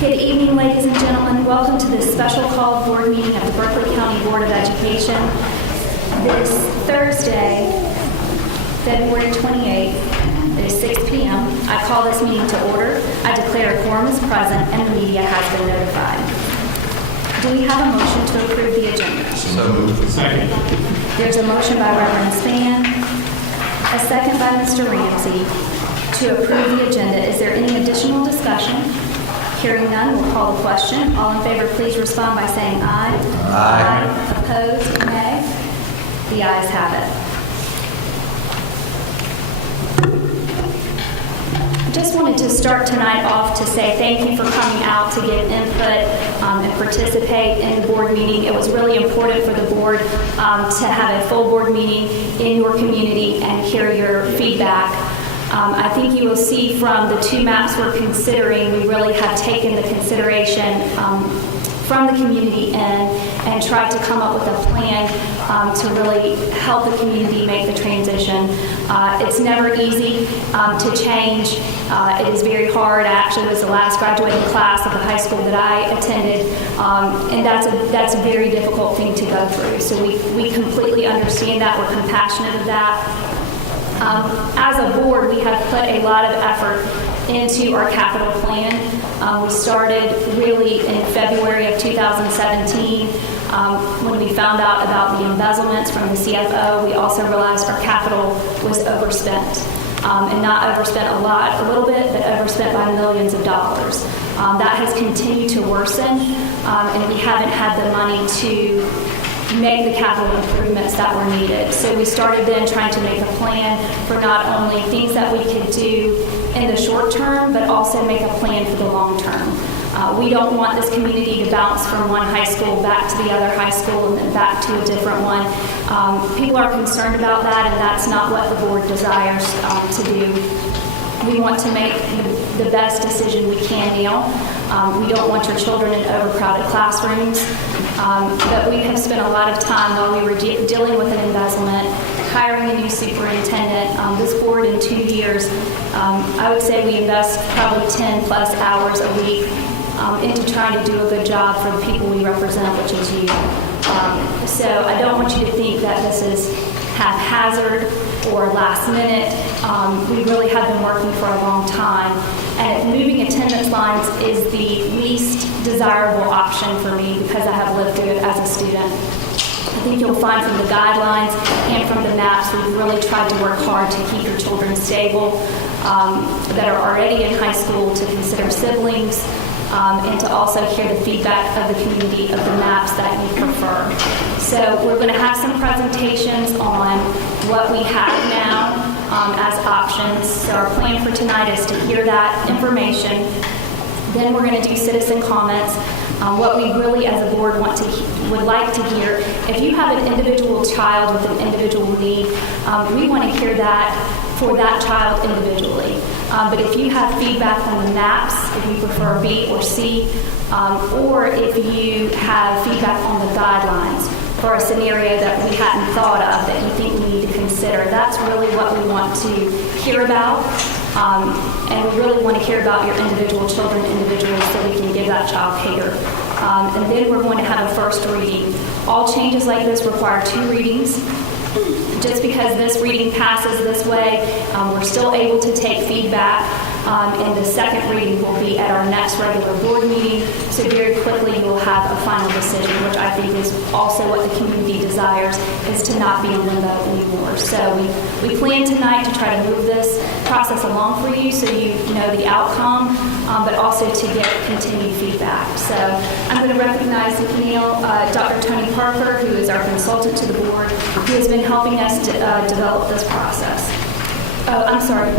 Good evening, ladies and gentlemen. Welcome to this special called board meeting of the Berkeley County Board of Education. This Thursday, February 28th, it is 6 p.m. I call this meeting to order. I declare a quorum is present and the media has been notified. Do we have a motion to approve the agenda? So moved. Second. There's a motion by Reverend Spann, a second by Mr. Ramsey to approve the agenda. Is there any additional discussion? Hearing none, we'll call the question. All in favor, please respond by saying aye. Aye. Opposed, nay. The ayes have it. Just wanted to start tonight off to say thank you for coming out to give input and participate in the board meeting. It was really important for the board to have a full board meeting in your community and hear your feedback. I think you will see from the two maps we're considering, we really have taken the consideration from the community and tried to come up with a plan to really help the community make the transition. It's never easy to change. It is very hard. I actually was the last graduating class of the high school that I attended, and that's a very difficult thing to go through. So we completely understand that. We're compassionate of that. As a board, we have put a lot of effort into our capital plan. We started really in February of 2017 when we found out about the embezzlements from the CFO. We also realized our capital was overspent, and not overspent a lot, a little bit, but overspent by millions of dollars. That has continued to worsen, and we haven't had the money to make the capital improvements that were needed. So we started then trying to make a plan for not only things that we could do in the short term, but also make a plan for the long term. We don't want this community to bounce from one high school back to the other high school and then back to a different one. People are concerned about that, and that's not what the board desires to do. We want to make the best decision we can now. We don't want your children in overcrowded classrooms. But we have spent a lot of time while we were dealing with an embezzlement, hiring a new superintendent. This board in 2 years, I would say we invest probably 10 plus hours a week into trying to do a good job for the people we represent, which is you. So I don't want you to think that this is haphazard or last minute. We really have been working for a long time. And moving attendance lines is the least desirable option for me because I have lived through it as a student. I think you'll find from the guidelines and from the maps we've really tried to work hard to keep your children stable that are already in high school, to consider siblings, and to also hear the feedback of the community of the maps that you prefer. So we're going to have some presentations on what we have now as options. So our plan for tonight is to hear that information. Then we're going to do citizen comments. What we really as a board would like to hear. If you have an individual child with an individual need, we want to hear that for that child individually. But if you have feedback on the maps, if you prefer B or C, or if you have feedback on the guidelines for a scenario that we hadn't thought of that you think we need to consider, that's really what we want to hear about. And we really want to hear about your individual children individually so we can give that child care. And then we're going to have a first reading. All changes like this require 2 readings. Just because this reading passes this way, we're still able to take feedback, and the second reading will be at our next regular board meeting. So very quickly you will have a final decision, which I think is also what the community desires, is to not be in limbo anymore. So we plan tonight to try to move this process along for you so you know the outcome, but also to get continued feedback. So I'm going to recognize McNeil, Dr. Tony Parker, who is our consultant to the board, who has been helping us to develop this process. Oh, I'm sorry.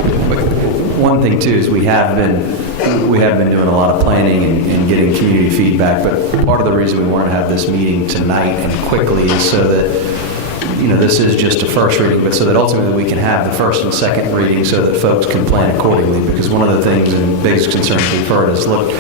One thing too is we have been doing a lot of planning and getting community feedback, but part of the reason we wanted to have this meeting tonight and quickly is so that this is just a first reading, but so that ultimately we can have the first and second reading so that folks can plan accordingly. Because one of the things and biggest concerns we've heard is, look,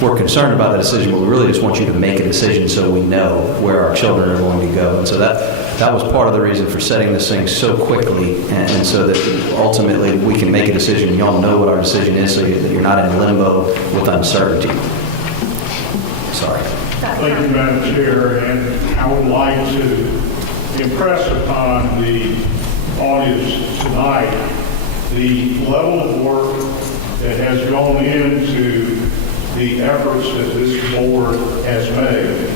we're concerned about the decision, but we really just want you to make a decision so we know where our children are going to go. And so that was part of the reason for setting this thing so quickly, and so that ultimately we can make a decision. Y'all know what our decision is, so that you're not in limbo with uncertainty. Sorry. Thank you, Madam Chair, and I would like to impress upon the audience tonight the level of work that has gone into the efforts that this board has made.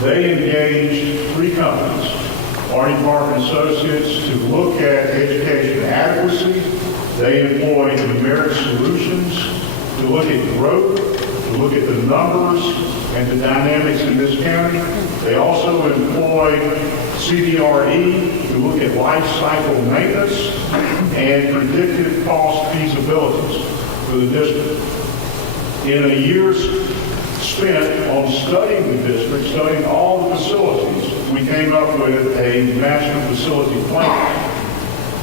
They engaged 3 companies, Barney Park and Associates, to look at education adequacy. They employed Numeric Solutions to look at growth, to look at the numbers and the dynamics in this county. They also employed CDRE to look at life cycle maintenance and predictive cost feasibilities for the district. In a year spent on studying the district, studying all the facilities, we came up with a master facility plan.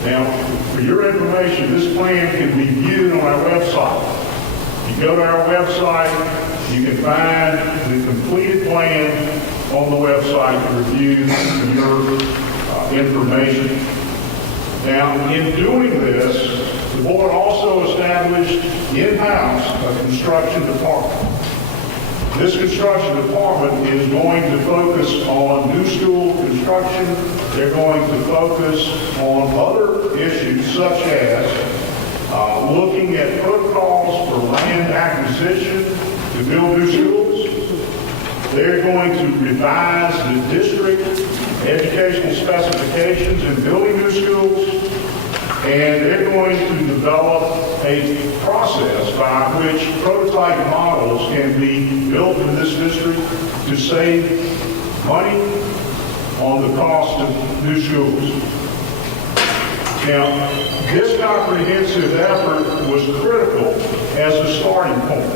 Now, for your information, this plan can be viewed on our website. You go to our website, you can find the completed plan on the website to review your information. Now, in doing this, the board also established in-house a construction department. This construction department is going to focus on new school construction. They're going to focus on other issues such as looking at protocols for land acquisition to build new schools. They're going to revise the district educational specifications in building new schools. And they're going to develop a process by which prototype models can be built in this district to save money on the cost of new schools. Now, this comprehensive effort was critical as a starting point.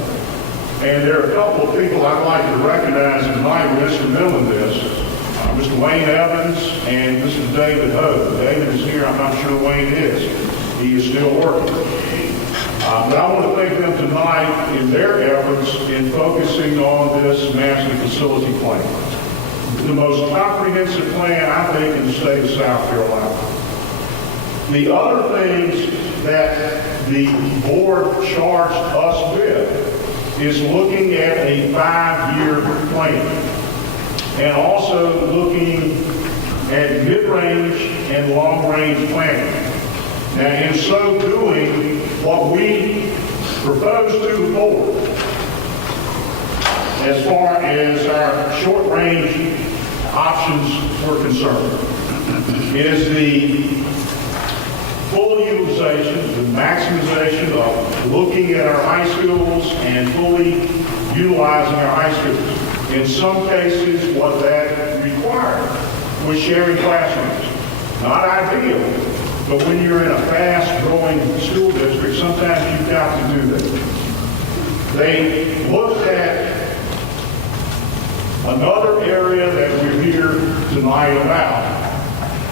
And there are a couple of people I'd like to recognize tonight who were instrumental in this. Mr. Wayne Evans and Mr. David Ho. David is here. I'm not sure Wayne is. He is still working. But I want to thank them tonight in their efforts in focusing on this master facility plan. The most comprehensive plan, I think, in the state of South Carolina. The other things that the board charged us with is looking at a 5-year plan, and also looking at mid-range and long-range planning. Now, in so doing, what we propose to the board, as far as our short-range options were concerned, is the full utilization, the maximization of looking at our high schools and fully utilizing our high schools. In some cases, what that required was sharing classrooms. Not ideal, but when you're in a fast-growing school district, sometimes you've got to do that. They looked at another area that we're here tonight about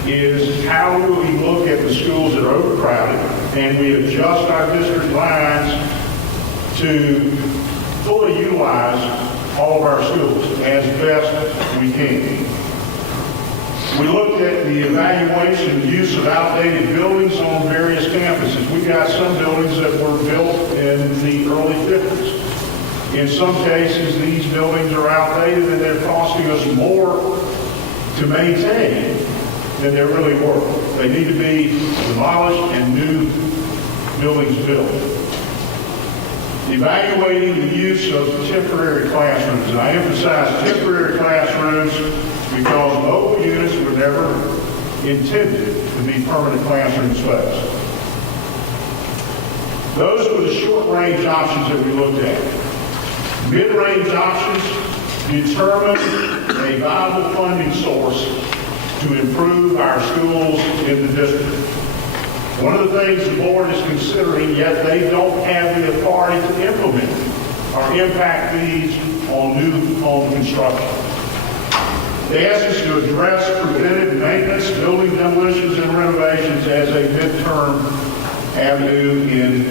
is how do we look at the schools that are overcrowded and we adjust our district lines to fully utilize all of our schools as best we can. We looked at the evaluation and use of outdated buildings on various campuses. We got some buildings that were built in the early 50s. In some cases, these buildings are outdated and they're costing us more to maintain than they're really worth. They need to be demolished and new buildings built. Evaluating the use of temporary classrooms. And I emphasize temporary classrooms because mobile units were never intended to be permanent classroom space. Those were the short-range options that we looked at. Mid-range options determine a viable funding source to improve our schools in the district. One of the things the board is considering, yet they don't have the authority to implement, are impact fees on new home construction. They asked us to address preventive maintenance, building demolitions, and renovations as a midterm avenue in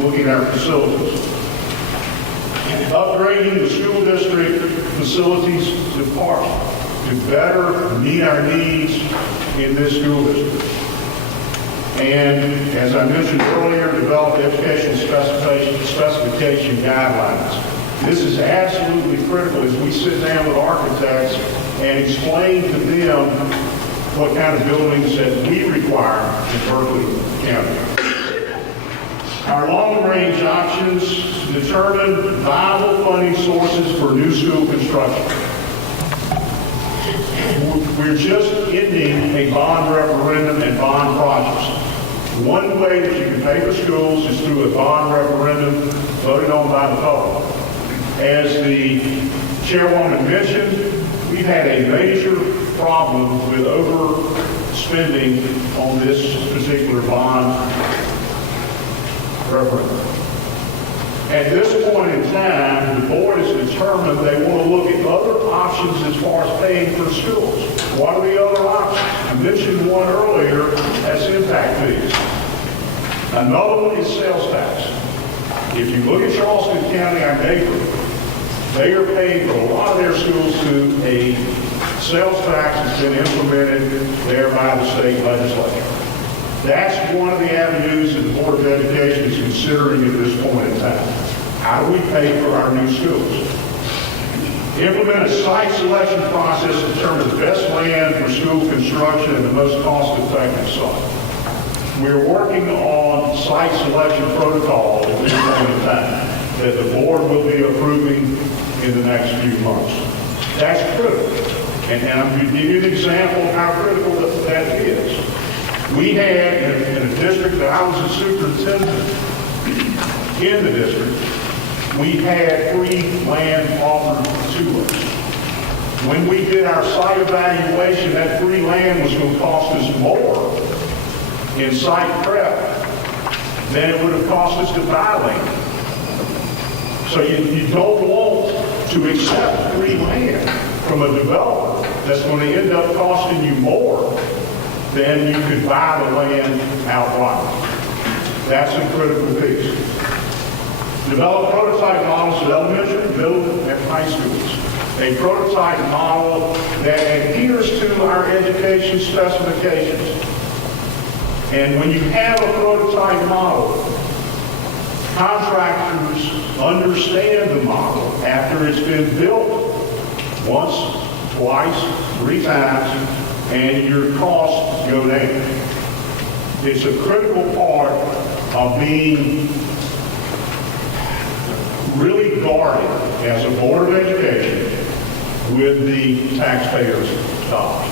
looking at our facilities. Upgrading the school district facilities department to better meet our needs in this school district. And as I mentioned earlier, develop educational specification guidelines. This is absolutely critical as we sit down with architects and explain to them what kind of buildings that we require in Berkeley County. Our long-range options determine viable funding sources for new school construction. We're just ending a bond referendum and bond projects. One way that you can pay for schools is through a bond referendum voted on by the public. As the chairwoman mentioned, we've had a major problem with overspending on this particular bond referendum. At this point in time, the board has determined they want to look at other options as far as paying for schools. What are the other options? I mentioned one earlier, that's impact fees. Another one is sales tax. If you look at Charleston County, our neighbor, they are paying for a lot of their schools through a sales tax that's been implemented there by the state legislature. That's one of the avenues that the Board of Education is considering at this point in time. How do we pay for our new schools? Implement a site selection process to determine the best land for school construction and the most cost-effective site. We're working on site selection protocols at this point in time that the board will be approving in the next few months. That's critical. And I'm going to give you an example of how critical that is. We had, in a district that I was a superintendent in the district, we had free land offered to us. When we did our site evaluation, that free land was going to cost us more in site prep than it would have cost us to buy land. So you don't want to accept free land from a developer that's going to end up costing you more than you could buy the land outright. That's a critical piece. Develop prototype models at elementary, middle, and high schools. A prototype model that adheres to our education specifications. And when you have a prototype model, contractors understand the model after it's been built once, twice, 3 times, and your costs go down. It's a critical part of being really guarded as a Board of Education with the taxpayers' dollars.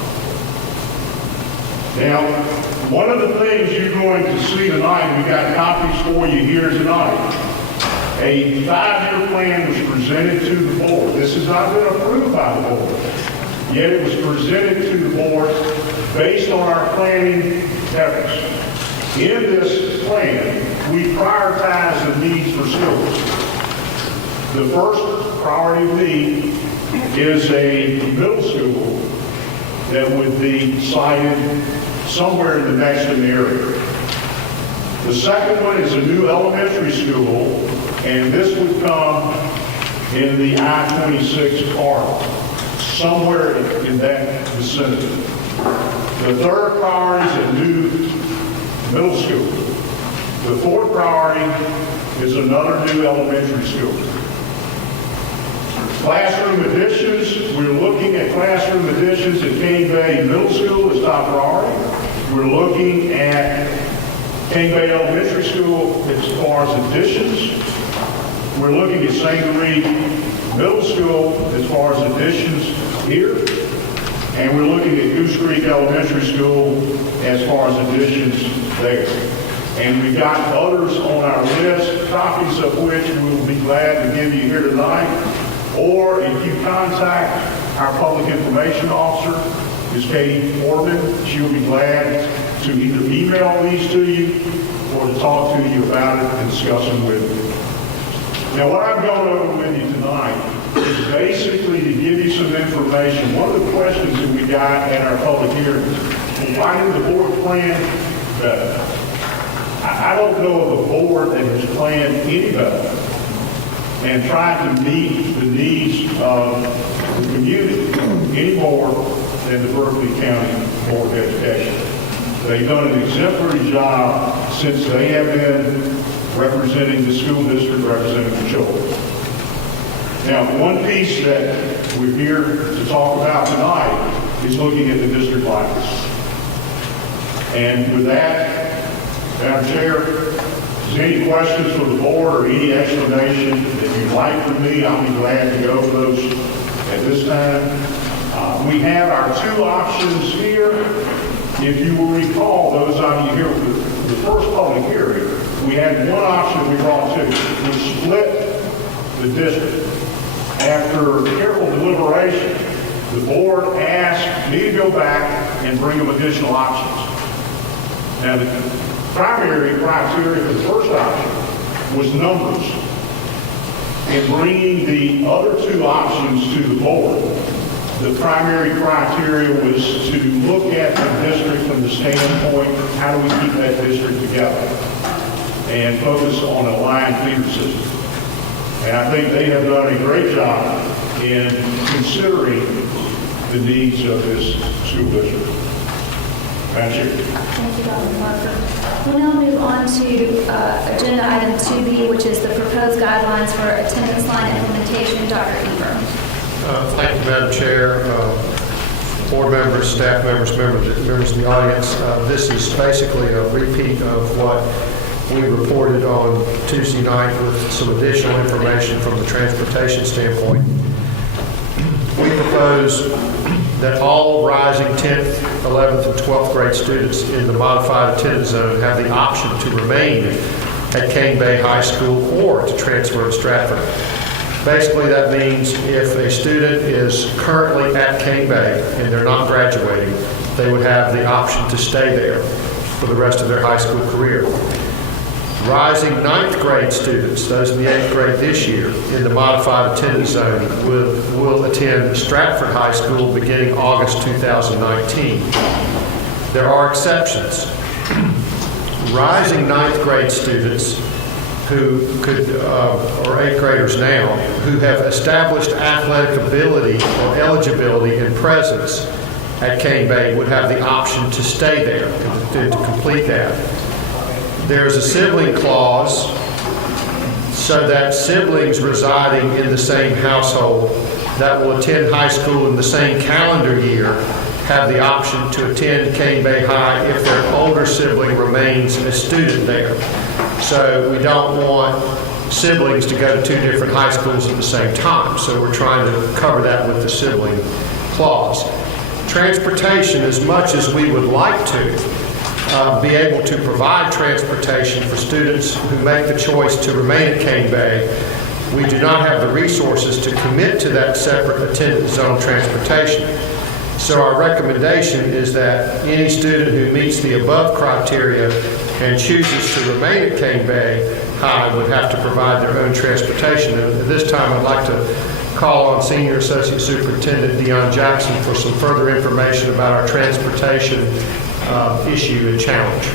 Now, one of the things you're going to see tonight, we got copies for you here tonight. A 5-year plan was presented to the board. This has not been approved by the board, yet it was presented to the board based on our planning efforts. In this plan, we prioritize the needs for schools. The first priority need is a middle school that would be sited somewhere in the Nexton area. The second one is a new elementary school, and this would come in the I-26 corridor, somewhere in that vicinity. The third priority is a new middle school. The fourth priority is another new elementary school. Classroom additions, we're looking at classroom additions at Cane Bay Middle School as top priority. We're looking at Cane Bay Elementary School as far as additions. We're looking at St. Marie Middle School as far as additions here. And we're looking at Goose Creek Elementary School as far as additions there. And we've got others on our list, copies of which we'll be glad to give you here tonight. Or if you contact our public information officer, Ms. Katie Foreman, she'll be glad to either email these to you or to talk to you about it and discuss them with you. Now, what I've gone over with you tonight is basically to give you some information. One of the questions that we got at our public hearing, why did the board plan better? I don't know of a board that has planned any better and tried to meet the needs of the community any more than the Berkeley County Board of Education. They've done an exemplary job since they have been representing the school district, representing the children. Now, one piece that we're here to talk about tonight is looking at the district lines. And with that, Madam Chair, is there any questions for the board or any explanation that you'd like from me? I'll be glad to go over those at this time. We have our two options here. If you will recall, those of you here with the first public hearing, we had one option we brought to, we split the district. After careful deliberation, the board asked me to go back and bring them additional options. Now, the primary criteria for the first option was numbers. In bringing the other two options to the board, the primary criteria was to look at the district from the standpoint, how do we keep that district together? And focus on a line feeder system. And I think they have done a great job in considering the needs of this school district. Madam Chair. Thank you, Dr. Parker. We'll now move on to agenda item 2B, which is the proposed guidelines for attendance line implementation. Dr. Ingram. Thank you, Madam Chair, board members, staff members, members of the audience. This is basically a repeat of what we reported on Tuesday night with some additional information from the transportation standpoint. We propose that all rising 10th, 11th, and 12th grade students in the modified attendance zone have the option to remain at Cane Bay High School or to transfer to Stratford. Basically, that means if a student is currently at Cane Bay and they're not graduating, they would have the option to stay there for the rest of their high school career. Rising 9th grade students, those in the 8th grade this year, in the modified attendance zone will attend Stratford High School beginning August 2019. There are exceptions. Rising 9th grade students who could, or 8th graders now, who have established athletic ability or eligibility and presence at Cane Bay would have the option to stay there and to complete that. There's a sibling clause so that siblings residing in the same household that will attend high school in the same calendar year have the option to attend Cane Bay High if their older sibling remains a student there. So we don't want siblings to go to two different high schools at the same time. So we're trying to cover that with the sibling clause. Transportation, as much as we would like to, be able to provide transportation for students who make the choice to remain at Cane Bay, we do not have the resources to commit to that separate attendance zone transportation. So our recommendation is that any student who meets the above criteria and chooses to remain at Cane Bay High would have to provide their own transportation. And at this time, I'd like to call on Senior Associate Superintendent Dion Jackson for some further information about our transportation issue and challenge.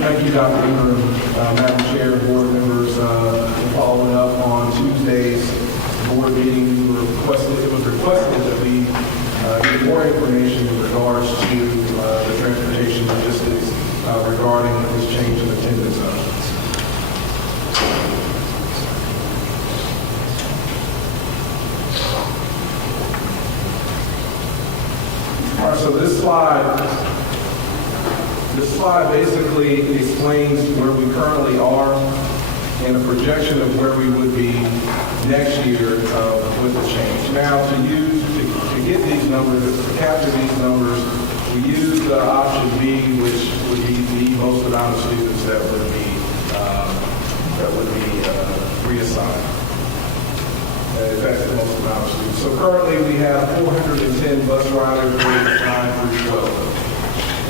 Thank you, Dr. Ingram, Madam Chair, board members. Following up on Tuesday's board meeting, it was requested that we get more information in regards to the transportation logistics regarding this change in attendance zones. All right, so this slide basically explains where we currently are and a projection of where we would be next year with the change. Now, to get these numbers, to capture these numbers, we use option B, which would be the most amount of students that would be reassigned. That's the most amount of students. So currently we have 410 bus riders grades 9 through 12.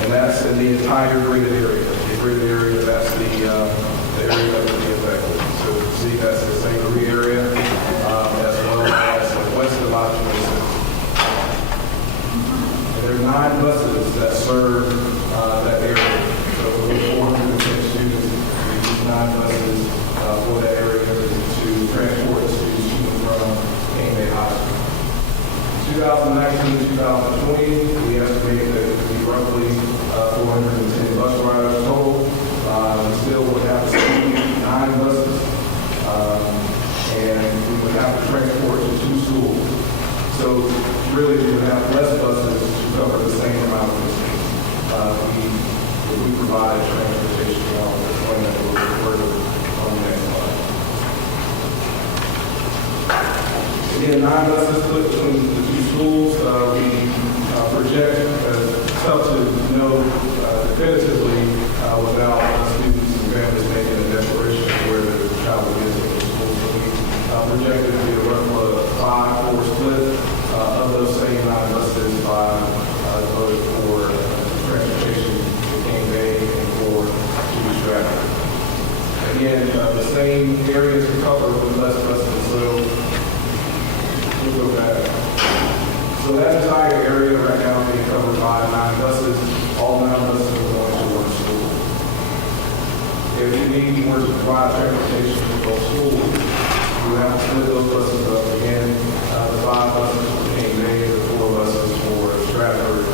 And that's in the entire graded area. The graded area, that's the area that would be affected. So you see that's the St. Louis area, as well as west of I-26. There are 9 buses that serve that area. So with 410 students, we use 9 buses for that area to transport the students to and from King Bay High School. 2019 2020, we estimate that it would be roughly 410 bus riders total. We still would have to see 9 buses, and we would have to transport to 2 schools. So really, we would have less buses to cover the same amount of distance. We provide transportation. I'll explain that a little bit further on the next slide. Again, 9 buses split between the 2 schools. We project, it's tough to know definitively without students and families making a declaration of where the child is in the school. So we projected to be a roughly 5-4 split of those same 9 buses by voted for transportation to King Bay and for to Stratford. Again, the same areas to cover with less buses. So we'll go back. So that entire area right now is being covered by 9 buses. All 9 buses are going to one school. If we need more to provide transportation to those schools, we have to split those buses up. Again, the 5 buses for King Bay, the 4 buses for Stratford.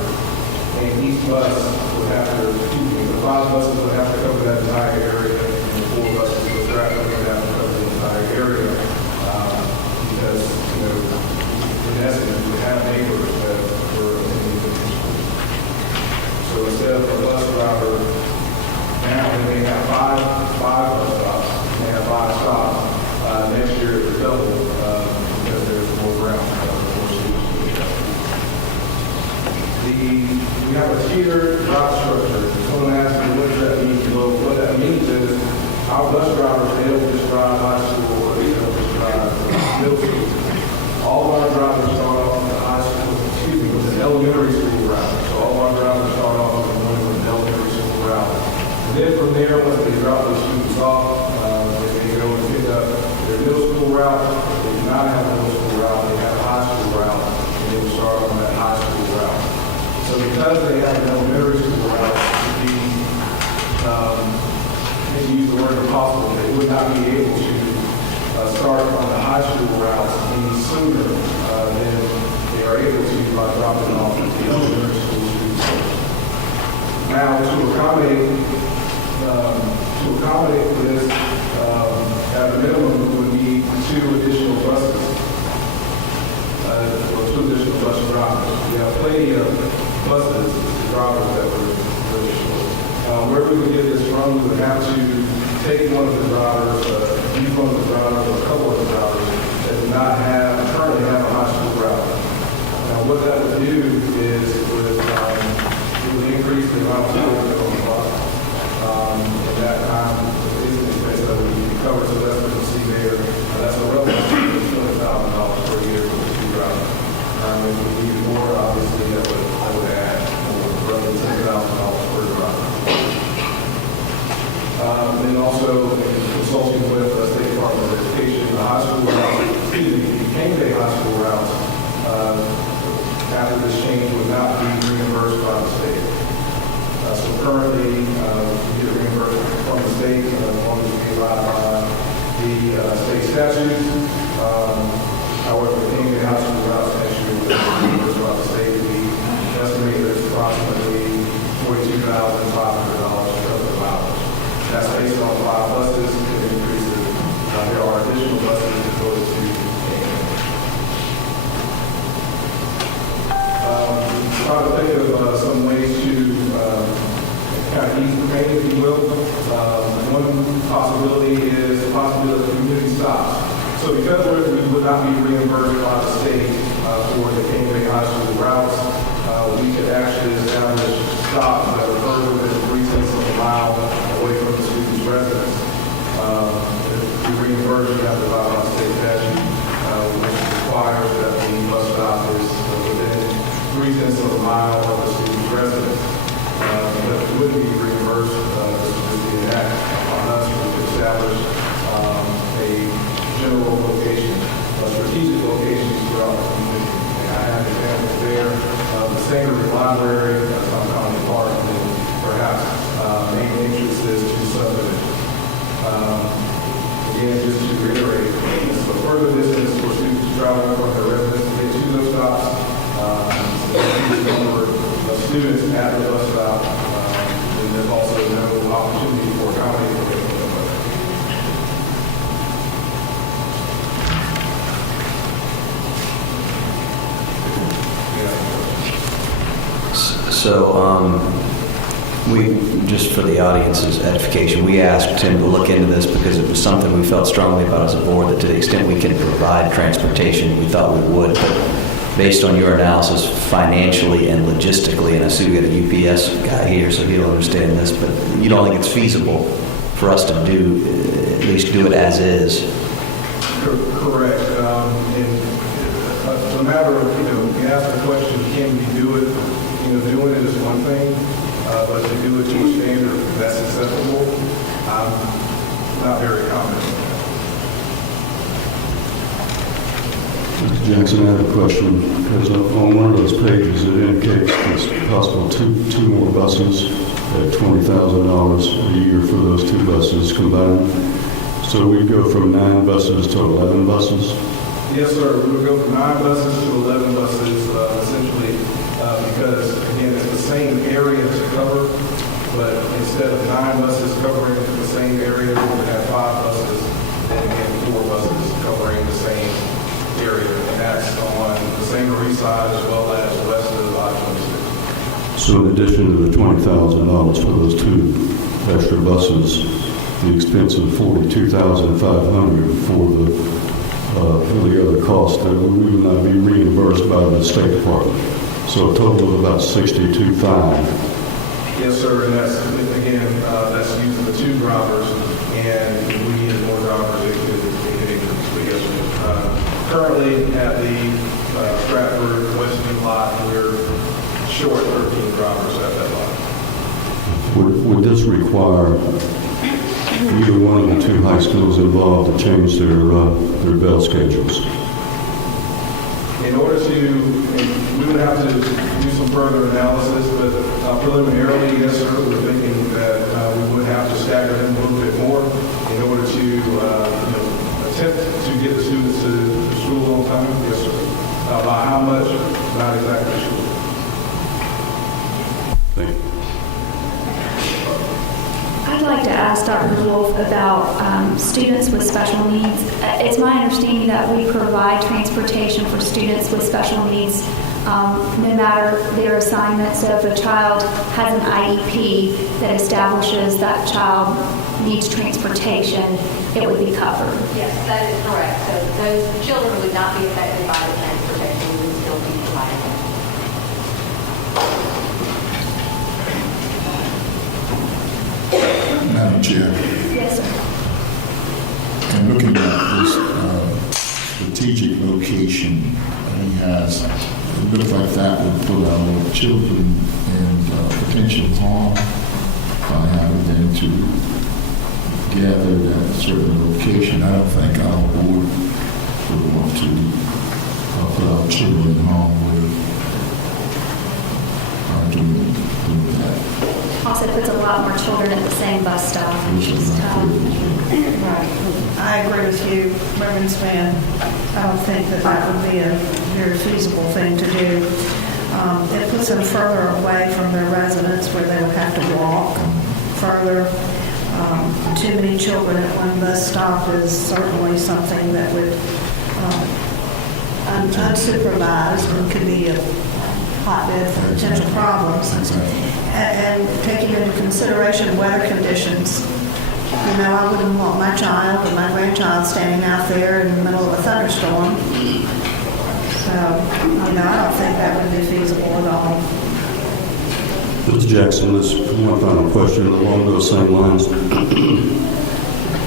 And each bus would have to, the 5 buses would have to cover that entire area, and the 4 buses for Stratford would have to cover the entire area. Because, in essence, we have neighbors that were in the school. So instead of a bus driver, now they may have five bus stops, they have 5 stops. Next year it will double because there's more ground, more students. We have a tiered route structure. Someone asked me, what does that mean? Well, what that means is our bus drivers, they don't just drive high school or they don't just drive middle school. All of our drivers start off with the high school, with an elementary school route. So all of our drivers start off with an elementary school route. And then from there, once they drop those students off, they go and pick up their middle school route. If they do not have a middle school route, they have a high school route, and they will start on that high school route. So because they have an elementary school route, if you use the word impossible, they would not be able to start on the high school route any sooner than they are able to by dropping off at the elementary school students. Now, to accommodate this, at a minimum, we would need 2 additional buses, or 2 additional bus drivers. We have plenty of buses, drivers that were really short. Where we would get this from, we would have to take one of the drivers, use one of the drivers, or a couple of the drivers that do not currently have a high school route. Now, what that would do is it would increase the amount of time on the bus. And that time is an expense that we can cover, so that's what you'll see there. That's a roughly $20,000 per year for the 2 drivers. If we needed more, obviously, that would add roughly $10,000 per driver. And also, in consulting with the State Department of Education, the high school routes, the King Bay high school routes, after this change would not be reimbursed by the state. So currently, we get reimbursement from the state as long as we abide by the state statutes. However, the King Bay high school routes next year will be reimbursed by the state. We estimate there's approximately $42,500 to cover the mileage. That's based on 5 buses. It increases. There are additional buses that go to try to think of some ways to kind of ease the pain, if you will. One possibility is the possibility of community stops. So because we would not be reimbursed by the state for for the Kingsley High School routes. We could actually establish stops that are further than 3/10 of a mile away from the student's residence. The reimbursement have to abide by state statute, which requires that the bus stop is within 3/10 of a mile of the student's residence. But it wouldn't be reimbursed, this would be an act on us to establish a general location, strategic locations throughout the community. And I have examples there, the Sangre Library, Tom County Park, and perhaps main entrances to subdivisions. Again, just to reiterate, it's a further distance for students to travel from their residence to get to those stops. The number of students at the bus stop, and there's also no opportunity for accommodating. So, we, just for the audience's edification, we asked Tim to look into this because it was something we felt strongly about as a board, that to the extent we can provide transportation, we thought we would. But based on your analysis financially and logistically, and I see we got a UPS guy here, so he'll understand this, but you don't think it's feasible for us to do, at least do it as is? Correct. And it's a matter of, you ask the question, can we do it? Doing it is one thing, but to do it to a standard that's acceptable, I'm not very confident. Mr. Jackson, I have a question, because on one of those pages it indicates it's possible two more buses at $20,000 a year for those two buses combined. So we'd go from 9 buses to 11 buses? Yes, sir. We would go from 9 buses to 11 buses, essentially, because, again, it's the same area to cover, but instead of 9 buses covering the same area, we would have 5 buses, and again, 4 buses covering the same area, and that's on the same east side as well as west of I-26. So in addition to the $20,000 for those 2 extra buses, the expense of $42,500 for the other cost that we would not be reimbursed by the State Department. So a total of about $62,500. Yes, sir, and that's, again, that's using the 2 drivers, and we need more drivers, it could increase. But yes, sir. Currently at the Stratford Westview lot, we're short 13 drivers at that lot. Would this require either one of the 2 high schools involved to change their bell schedules? In order to, we would have to do some further analysis, but preliminarily, yes, sir, we're thinking that we would have to stagger them a little bit more in order to attempt to get the students to school on time. Yes, sir. By how much? Not exactly sure. Thank you. I'd like to ask Dr. Wolf about students with special needs. It's my understanding that we provide transportation for students with special needs no matter their assignment. So if a child has an IEP that establishes that child needs transportation, it would be covered. Yes, that is correct. So those children would not be affected by the transportation. We would still be providing them. Madam Chair, Yes, sir. in looking at this strategic location he has, it looks like that would put our children in potential harm by having them to gather at a certain location. I don't think our board would want to put our children in harm with doing that. Also puts a lot more children at the same bus stop. Right. I agree with you, Reverend Span. I don't think that would be a very feasible thing to do. It puts them further away from their residence where they would have to walk further. Too many children at one bus stop is certainly something that would unsupervised and could be a hotbed for potential problems. And taking into consideration weather conditions. I wouldn't want my child or my grandchild standing out there in the middle of a thunderstorm. So I don't think that would be feasible at all. Mr. Jackson, this one final question along those same lines.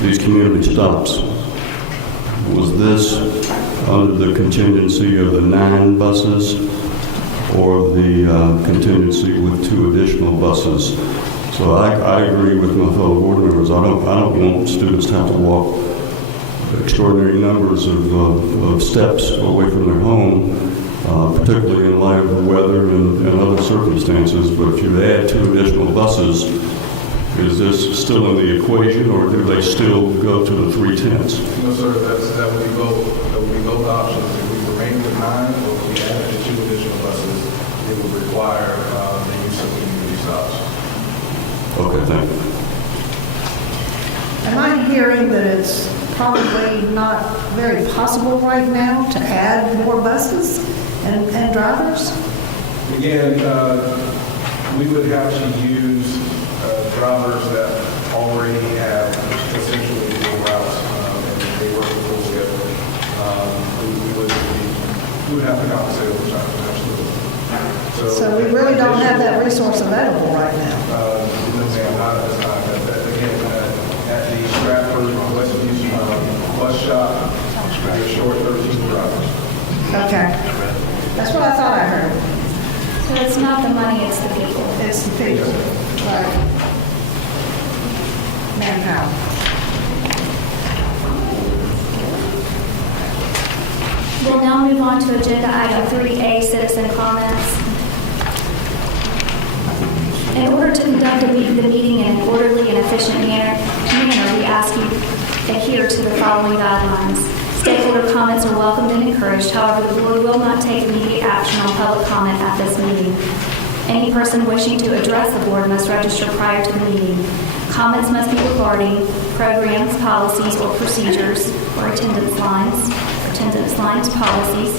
These community stops, was this under the contingency of the 9 buses or the contingency with 2 additional buses? So I agree with my fellow board members. I don't want students to have to walk extraordinary numbers of steps away from their home, particularly in light of the weather and other circumstances. But if you add 2 additional buses, is this still in the equation, or do they still go to the 3 tenths? No, sir, that would be both. That would be both options. If we remain with 9, or if we add the 2 additional buses, it would require the use of community stops. Okay, thank you. Am I hearing that it's probably not very possible right now to add more buses and drivers? Again, we would have to use drivers that already have essentially full routes, and they work a full schedule. We would have to compensate overtime, absolutely. So we really don't have that resource available right now. No, ma'am, not at this time. Again, at the Stratford Westview bus shop, we're short 13 drivers. Okay. That's what I thought I heard. So it's not the money, it's the people. It's the people. Right. Manpower. We'll now move on to agenda item 3A, citizen comments. In order to conduct the meeting in an orderly and efficient manner, we ask you to adhere to the following guidelines. Stakeholder comments are welcomed and encouraged. However, the board will not take immediate action on public comment at this meeting. Any person wishing to address the board must register prior to the meeting. Comments must be regarding programs, policies, or procedures, or attendance lines, policies.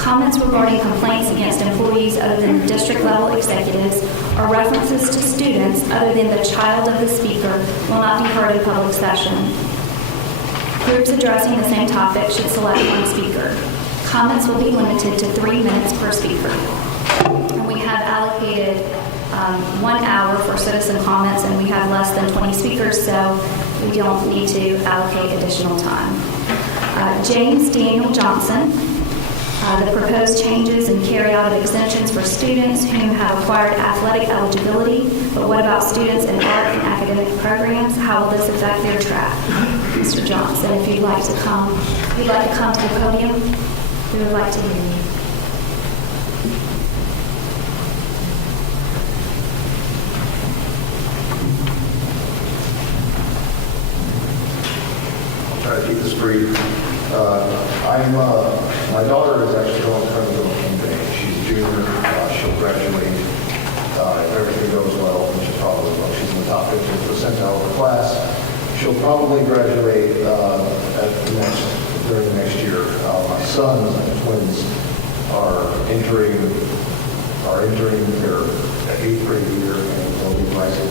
Comments regarding complaints against employees other than district-level executives, or references to students other than the child of the speaker will not be heard in public session. Groups addressing the same topic should select one speaker. Comments will be limited to 3 minutes per speaker. And we have allocated 1 hour for citizen comments, and we have less than 20 speakers, so we don't need to allocate additional time. James Daniel Johnson. The proposed changes and carry out of exemptions for students who have acquired athletic eligibility, but what about students in art and academic programs? How will this affect their track? Mr. Johnson, if you'd like to come to the podium, we would like to hear you. I'll try to keep this brief. My daughter is actually going to Cambridge. She's a junior. She'll graduate if everything goes well, and she's in the top 50th percentile of her class. She'll probably graduate during the next year. My sons and twins are entering their 8th grade year, and they'll be rising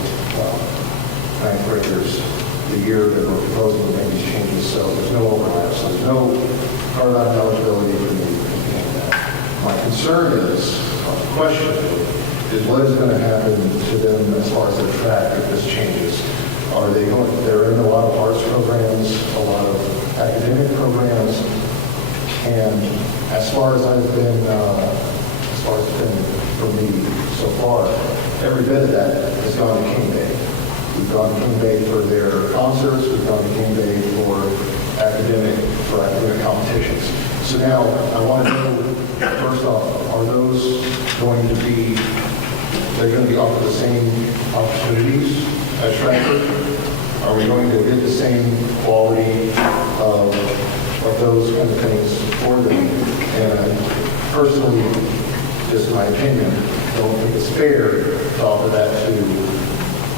9th graders the year that we're proposing to make these changes, so there's no overlap. So there's no carve-out eligibility for me to contain that. My concern is, the question is, what is going to happen to them as far as their track if this changes? They're in a lot of arts programs, a lot of academic programs, and as far as it's been for me so far, every bit of that has gone to King Day. We've gone to King Day for their concerts. We've gone to King Day for academic competitions. So now I want to know, first off, are those going to be, they're going to be offered the same opportunities as Stratford? Are we going to get the same quality of those kind of things for them? And personally, just my opinion, don't think it's fair to offer that to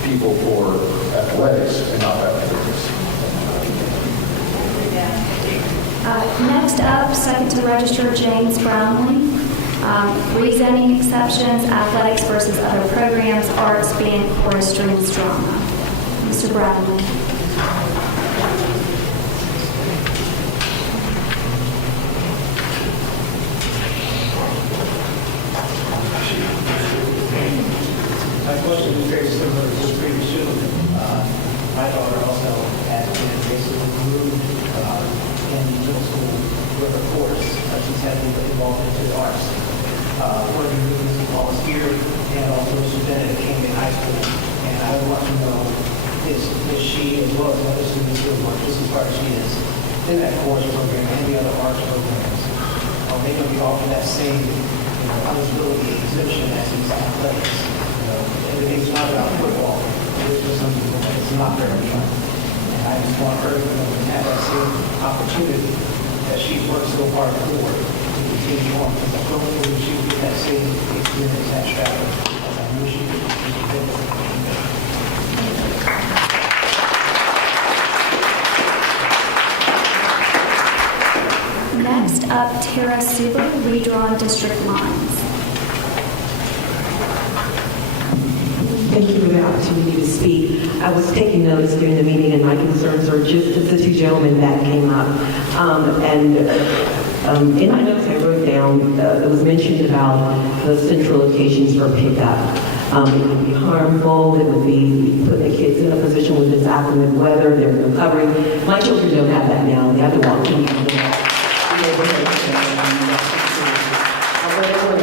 people for athletics and not athletics. Next up, second to register, James Brownlee. Rezoning exceptions, athletics versus other programs, arts, band, chorus, strings, drama. Mr. Brownlee. well as other students who are just as hard as she is in that course program and the other arts programs. They can be offered that same eligibility exemption as these athletics. Everything's not about football. It's just something that's not very fun. And I just want her to have that same opportunity that she's worked so hard for to continue on. Because I don't believe she would get that same experience at Stratford as I knew she would. Next up, Tara Suber, redrawn district lines. Thank you for the opportunity to speak. I was taking notice during the meeting, and my concerns are just the two gentlemen that came up. In my notes, I wrote down, it was mentioned about the central locations for pickup. It would be harmful. It would be putting the kids in a position with this inclement weather. They're recovering. My children don't have that now. They have to walk to the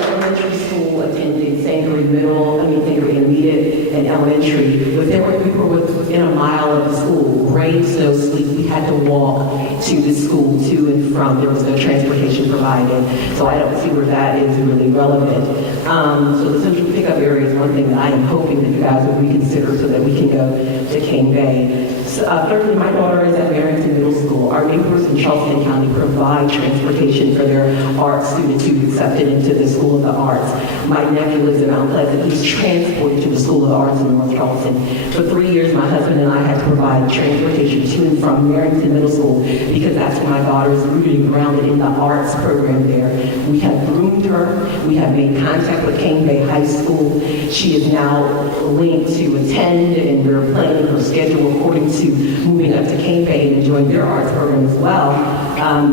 elementary school, attending Sangaree Intermediate and elementary, but there were people within a mile of the school. Rain, snow, sleet, we had to walk to the school, to and from. There was no transportation provided, so I don't see where that is really relevant. So the central pickup area is one thing that I am hoping that you guys would reconsider so that we can go to Cane Bay. So, thirdly, my daughter is at Barrington Middle School. Our neighbors in Charleston County provide transportation for their art students who've accepted into the School of the Arts. My nephew lives in Mount Pleasant. He's transported to the School of the Arts in North Charleston. For 3 years, my husband and I had to provide transportation to and from Barrington Middle School because that's where my daughter is rooted and grounded in the arts program there. We have groomed her. We have made contact with Cane Bay High School. She is now linked to attend, and we're planning her schedule according to moving up to Cane Bay and enjoying their arts program as well.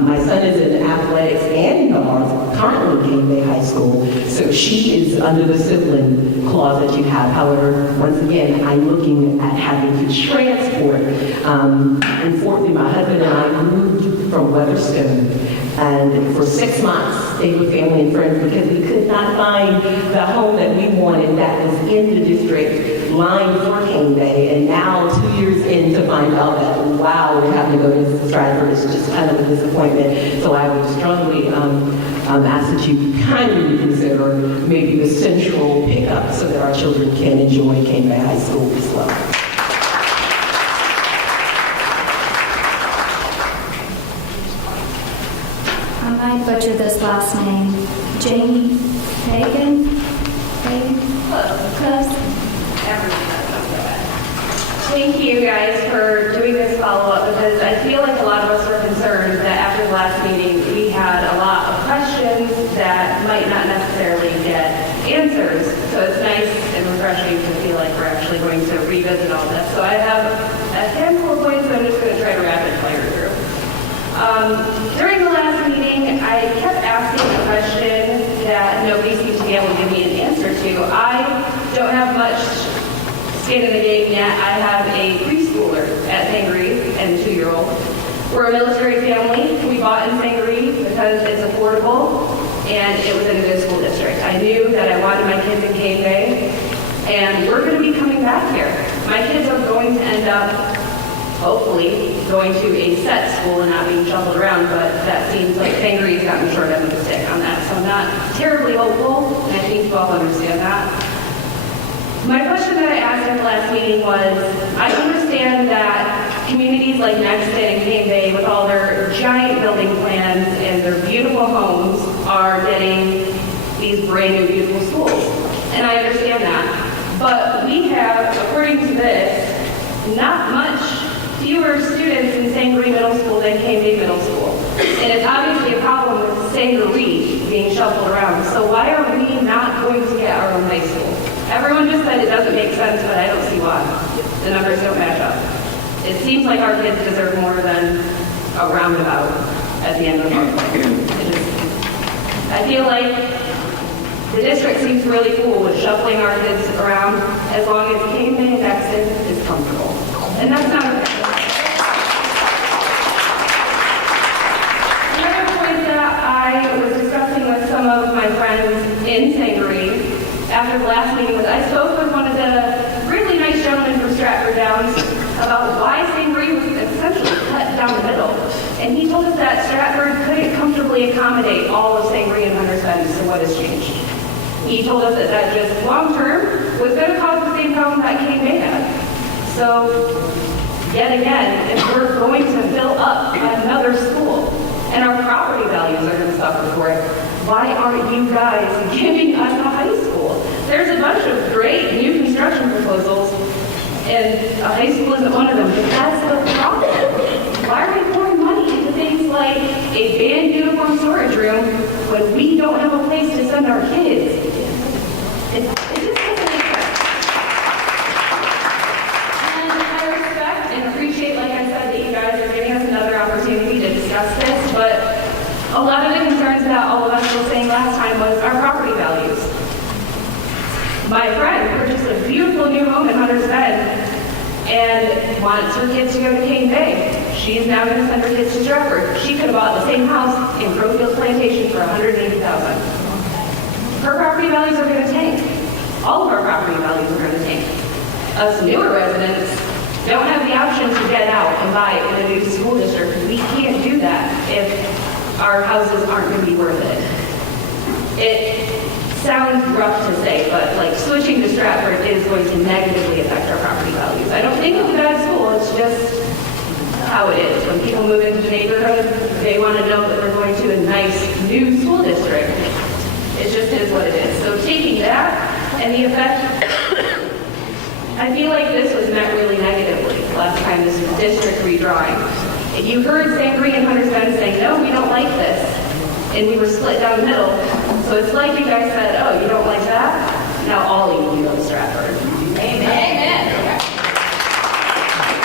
My son is in athletics and in the arts, currently in Cane Bay High School, so she is under the sibling clause that you have. However, once again, I'm looking at having to transport. And fourthly, my husband and I moved from Weatherstone, and for 6 months stayed with family and friends because we could not find the home that we wanted that was in the district line for Cane Bay. And now, 2 years in, to find out that, wow, we're having to go to Stratford, it's just kind of a disappointment. So I would strongly ask that you kindly reconsider maybe the central pickup so that our children can enjoy Cane Bay High School as well. I might butcher this last name. Jamie Hagan? Close. Thank you guys for doing this follow-up because I feel like a lot of us were concerned that after the last meeting we had a lot of questions that might not necessarily get answers. So it's nice and refreshing to feel like we're actually going to revisit all this. So I have a handful of points that I'm just going to try to rapid fire through. During the last meeting, I kept asking a question that nobody seems to be able to give me an answer to. I don't have much skin in the game yet. I have a preschooler at Sangaree and a 2-year-old. We're a military family. We bought in Sangaree because it's affordable and it was in a good school district. I knew that I wanted my kids in Cane Bay, and we're going to be coming back here. My kids are going to end up hopefully going to a set school and not being shuffled around, but that seems like Sangaree's gotten the short end of the stick on that. So I'm not terribly hopeful, and I think you all understand that. My question that I asked at the last meeting was, I understand that communities like Nexton and Cane Bay, with all their giant building plans and their beautiful homes, are getting these brand new beautiful schools. And I understand that. But we have, according to this, not much fewer students in Sangaree Middle School than Cane Bay Middle School. And it's obviously a problem with Sangaree being shuffled around. So why are we not going to get our own high school? Everyone just said it doesn't make sense, but I don't see why. The numbers don't match up. It seems like our kids deserve more than a roundabout at the end of our plan. I feel like the district seems really cool with shuffling our kids around as long as Cane Bay and Nexton is comfortable. And that's not okay. Another point that I was discussing with some of my friends in Sangaree after the last meeting was I spoke with one of the really nice gentlemen from Stratford Downs about why Sangaree basically accommodate all of St. Marie and Hunter's Bend as to what has changed. He told us that just long-term was going to cause the same problem that King Bay had. So, yet again, if we're going to fill up another school and our property values are going to suffer for it, why aren't you guys giving us a high school? There's a bunch of great new construction proposals, and a high school isn't one of them, but that's the problem. Why are we pouring money into things like a band uniform storage room when we don't have a place to send our kids? It just doesn't make sense. And I respect and appreciate, like I said, that you guys are giving us another opportunity to discuss this, but a lot of the concerns that all of us were saying last time was our property values. My friend purchased a beautiful new home in Hunter's Bend and wants her kids to go to King Bay. She's now going to send her kids to Stratford. She could have bought the same house in Crowfield Plantation for $180,000. Her property values are going to tank. All of our property values are going to tank. Us newer residents don't have the option to get out and buy in a new school district. We can't do that if our houses aren't going to be worth it. It sounds rough to say, but like switching to Stratford is going to negatively affect our property values. I don't think it's a bad school, it's just how it is. When people move into the neighborhood, they want to know that they're going to a nice new school district. It just is what it is. So taking that and the effect, I feel like this was met really negatively last time this district redrawing. You heard St. Marie and Hunter's Bend saying, no, we don't like this. And we were split down the middle. So it's like you guys said, oh, you don't like that? Now all of you go to Stratford. Amen. Amen.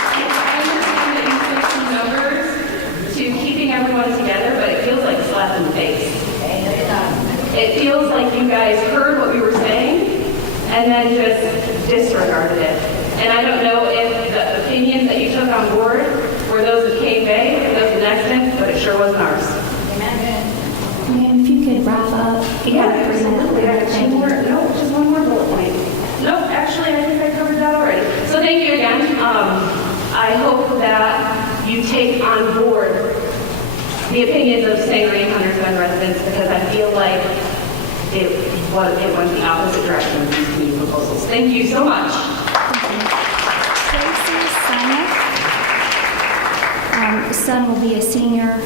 I understand that you switched some numbers to keeping everyone together, but it feels like a slap in the face. It feels like you guys heard what we were saying and then just disregarded it. And I don't know if the opinions that you took on board were those of King Bay or those of Nexton, but it sure wasn't ours. Ma'am, if you could wrap up. Yeah, absolutely. I have Thank two you. more, no, just one more bullet point. No, actually, I think I covered that already. So thank you again. I hope that you take on board the opinions of St. Marie and Hunter's Bend residents, because I feel like it went the opposite direction of these community proposals. Thank you so much. Tracy Simon. Son will be a senior.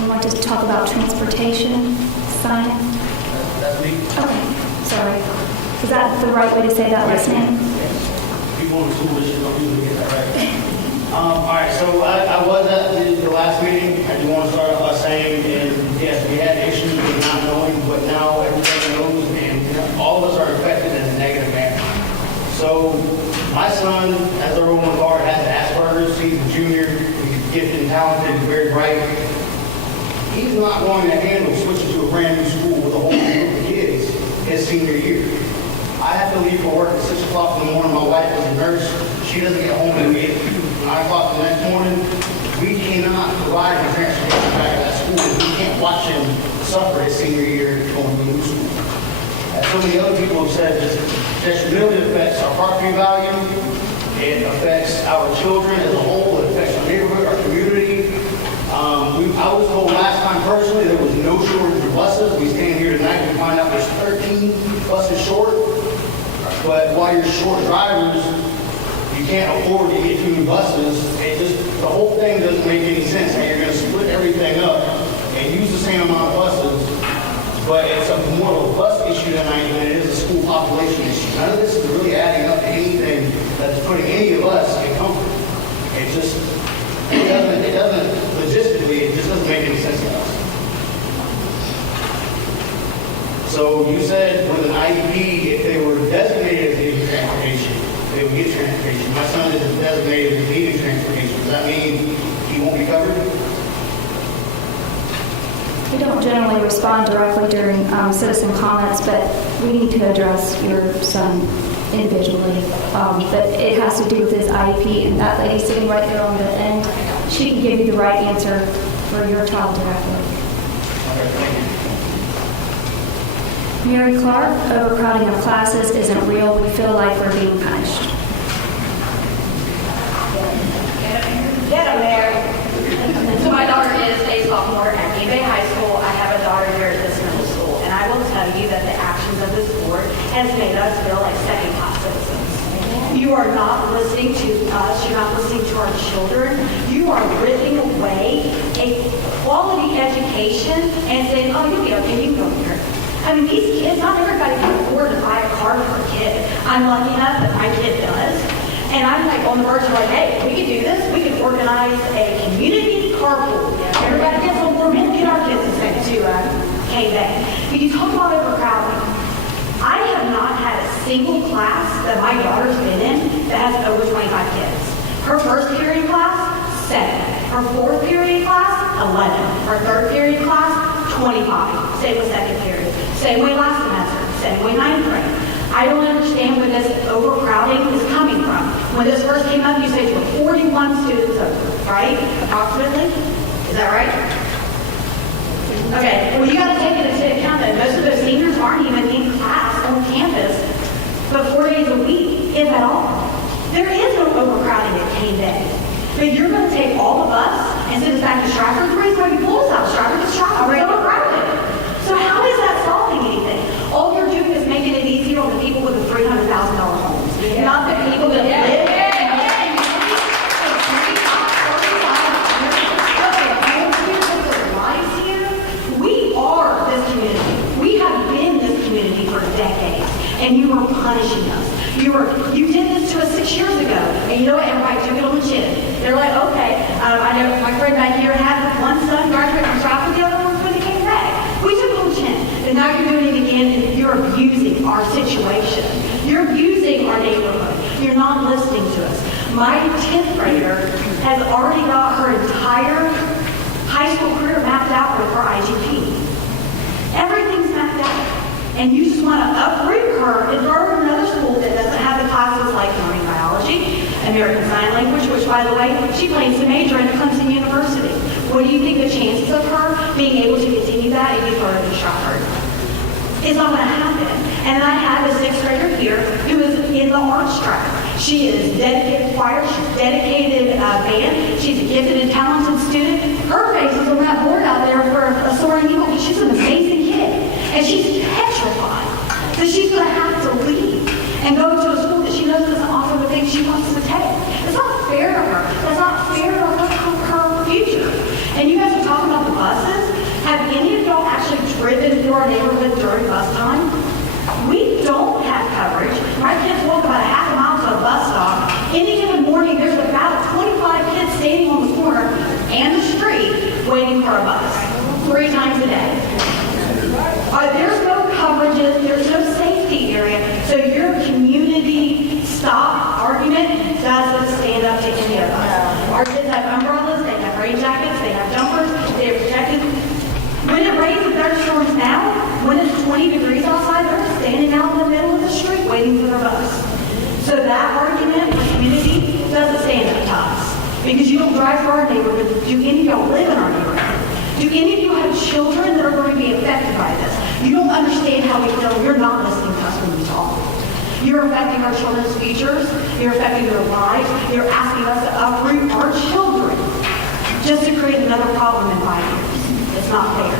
We want to talk about transportation. Simon. That's me. Okay, sorry. Is that the right way to say that last name? People in the school district don't usually get that right. All right, so I was at the last meeting. I do want to start off by saying, and yes, we had issues with not knowing, but now everybody knows, and all of us are affected in a negative manner. So my son, as a Roman guard, has Asperger's. He's a junior. He's gifted and talented, very bright. He's not going to handle switching to a brand new school with a whole group of kids his senior year. I have to leave for work at 6 o'clock in the morning. My wife is a nurse. She doesn't get home until 9 o'clock the next morning. We cannot provide him transportation back to that school. We can't watch him suffer his senior year going to a new school. As so many other people have said, this detrimentally affects our property value. It affects our children as a whole. It affects our neighborhood, our community. I was told last time personally there was no shortage of buses. We stand here tonight and find out there's 13 buses short. But while you're short drivers, you can't afford to get 2 new buses. The whole thing doesn't make any sense. And you're going to split everything up and use the same amount of buses. But it's more of a bus issue tonight than it is a school population issue. None of this is really adding up to anything that's putting any of us in comfort. It doesn't, logistically, it just doesn't make any sense to us. So you said with an IEP, if they were designated as needing transportation, they would get transportation. My son is designated as needing transportation. Does that mean he won't be covered? We don't generally respond directly during citizen comments, but we need to address your son individually. But it has to do with his IEP, and that lady sitting right there on the end, she can give you the right answer for your child directly. Mary Clark, overcrowding of classes isn't real. We feel like we're being punished. Get him, Mary. So my daughter is a sophomore at King Bay High School. I have a children, you are ripping away a quality education and saying, oh, you'll be okay, you can go here. I mean, these kids, not everybody can afford to buy a car for a kid. I'm lucky enough that my kid does. And I'm like on the verge of like, hey, we could do this. We could organize a community carpool. Everybody gets on board. We'll get our kids to K-Bay. But you talk about overcrowding. I have not had a single class that my daughter's been in that has over 25 kids. Her first period class, 7. Her fourth period class, 11. Her third period class, 25. Same with second period. Same way last semester. Same way ninth grade. I don't understand where this overcrowding is coming from. When this first came up, you said you were 41 students over, right? Approximately? Is that right? Okay, well, you got to take it into account that most of those seniors aren't even in class on campus but 4 days a week, if at all. There is no overcrowding at K-Bay. But you're going to take all of us and send us back to Stratford. The reason why you pull us out of Stratford is Stratford is overcrowded. So how is that solving anything? All you're doing is making it easier on the people with the $300,000 homes. Not the people that live for decades, and you were punishing us. You did this to us 6 years ago, and you know what? Everybody took it on the chin. They're like, okay, I know my friend back here had one son graduate from Stratford, the other one from the came back. We took it on the chin, and now you're doing it again, and you're abusing our situation. You're abusing our neighborhood. You're not listening to us. My 10th grader has already got her entire high school career mapped out with her IGP. Everything's mapped out. And you just want to uproot her and throw her in another school that doesn't have the classes like marine biology, American Sign Language, which, by the way, she plans to major at Clemson University. What do you think the chances of her being able to continue that if you throw her to Stratford? It's not going to happen. And I have a 6th grader here who is in the arts track. She is dedicated choir. She's dedicated band. She's a gifted and talented student. Her face is on that board out there for a soaring eagle. She's an amazing kid. And she's petrified that she's going to have to leave and go to a school that she knows doesn't offer the things she wants to take. It's not fair to her. It's not fair to her future. And you guys are talking about the buses. Have any of y'all actually driven through our neighborhood during bus time? We don't have coverage. My kids walk about a half a mile to a bus stop. Any given morning, there's about 25 kids standing on the corner and the street waiting for a bus 3 times a day. There's no coverages, there's no safety area, so your community stop argument doesn't stand up to any of us. Our kids have umbrellas, they have rain jackets, they have jumpers, they have jackets. When it rains in thunderstorms now, when it's 20 degrees outside, they're standing out in the middle of the street waiting for their bus. So that argument for community doesn't stand up to us. Because you don't drive through our neighborhood, do any of y'all live in our neighborhood? Do any of you have children that are going to be affected by this? You don't understand how we feel. You're not listening to us when we talk. You're affecting our children's futures. You're affecting their lives. You're asking us to uproot our children just to create another problem in 5 years. It's not fair.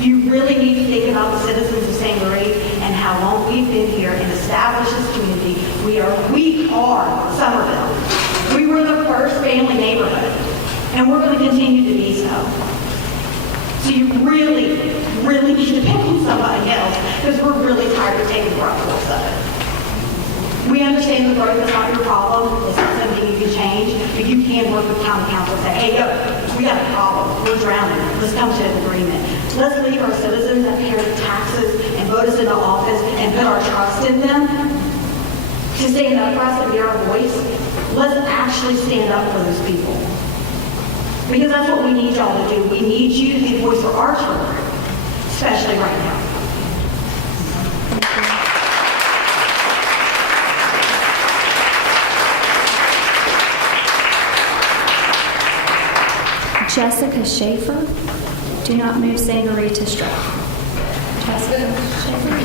You really need to think about the citizens of St. Marie and how long we've been here and established this community. We are Somerville. We were the first family neighborhood, and we're going to continue to be so. So you really, really need to pick on somebody else because we're really tired of taking the rough force of it. We understand the growth is not your problem. It's not something you can change, but you can work with county council and say, hey, yo, we got a problem. We're drowning. Let's come to an agreement. Let's leave our citizens that pay their taxes and vote us into office and put our trust in them to stand up for us and be our voice. Let's actually stand up for those people. Because that's what we need y'all to do. We need you to be a voice for our children, especially right now. Jessica Schaefer, do not move St. Marie to Stratford. Jessica Schaefer.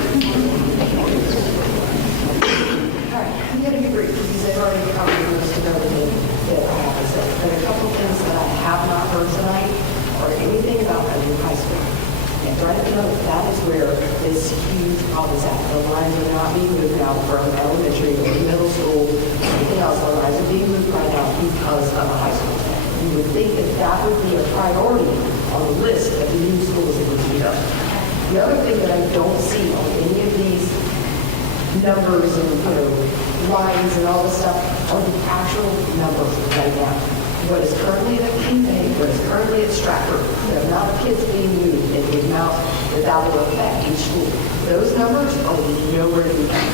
All right, I'm going to be brief because I've already covered most of everything that I have to say. But a couple things that I have not heard tonight are anything about a new high school. And right at the moment, that is where this huge problem is at. The lines are not being moved now from elementary or middle school, anything else. The lines are being moved right now because of a high school. You would think that that would be a priority on the list of the new schools that would be done. The other thing that I don't see on any of these numbers and, lines and all this stuff are the actual numbers right now. What is currently at King Bay, what is currently at Stratford, the amount of kids being moved, and the amount that will affect each school. Those numbers are nowhere to be found.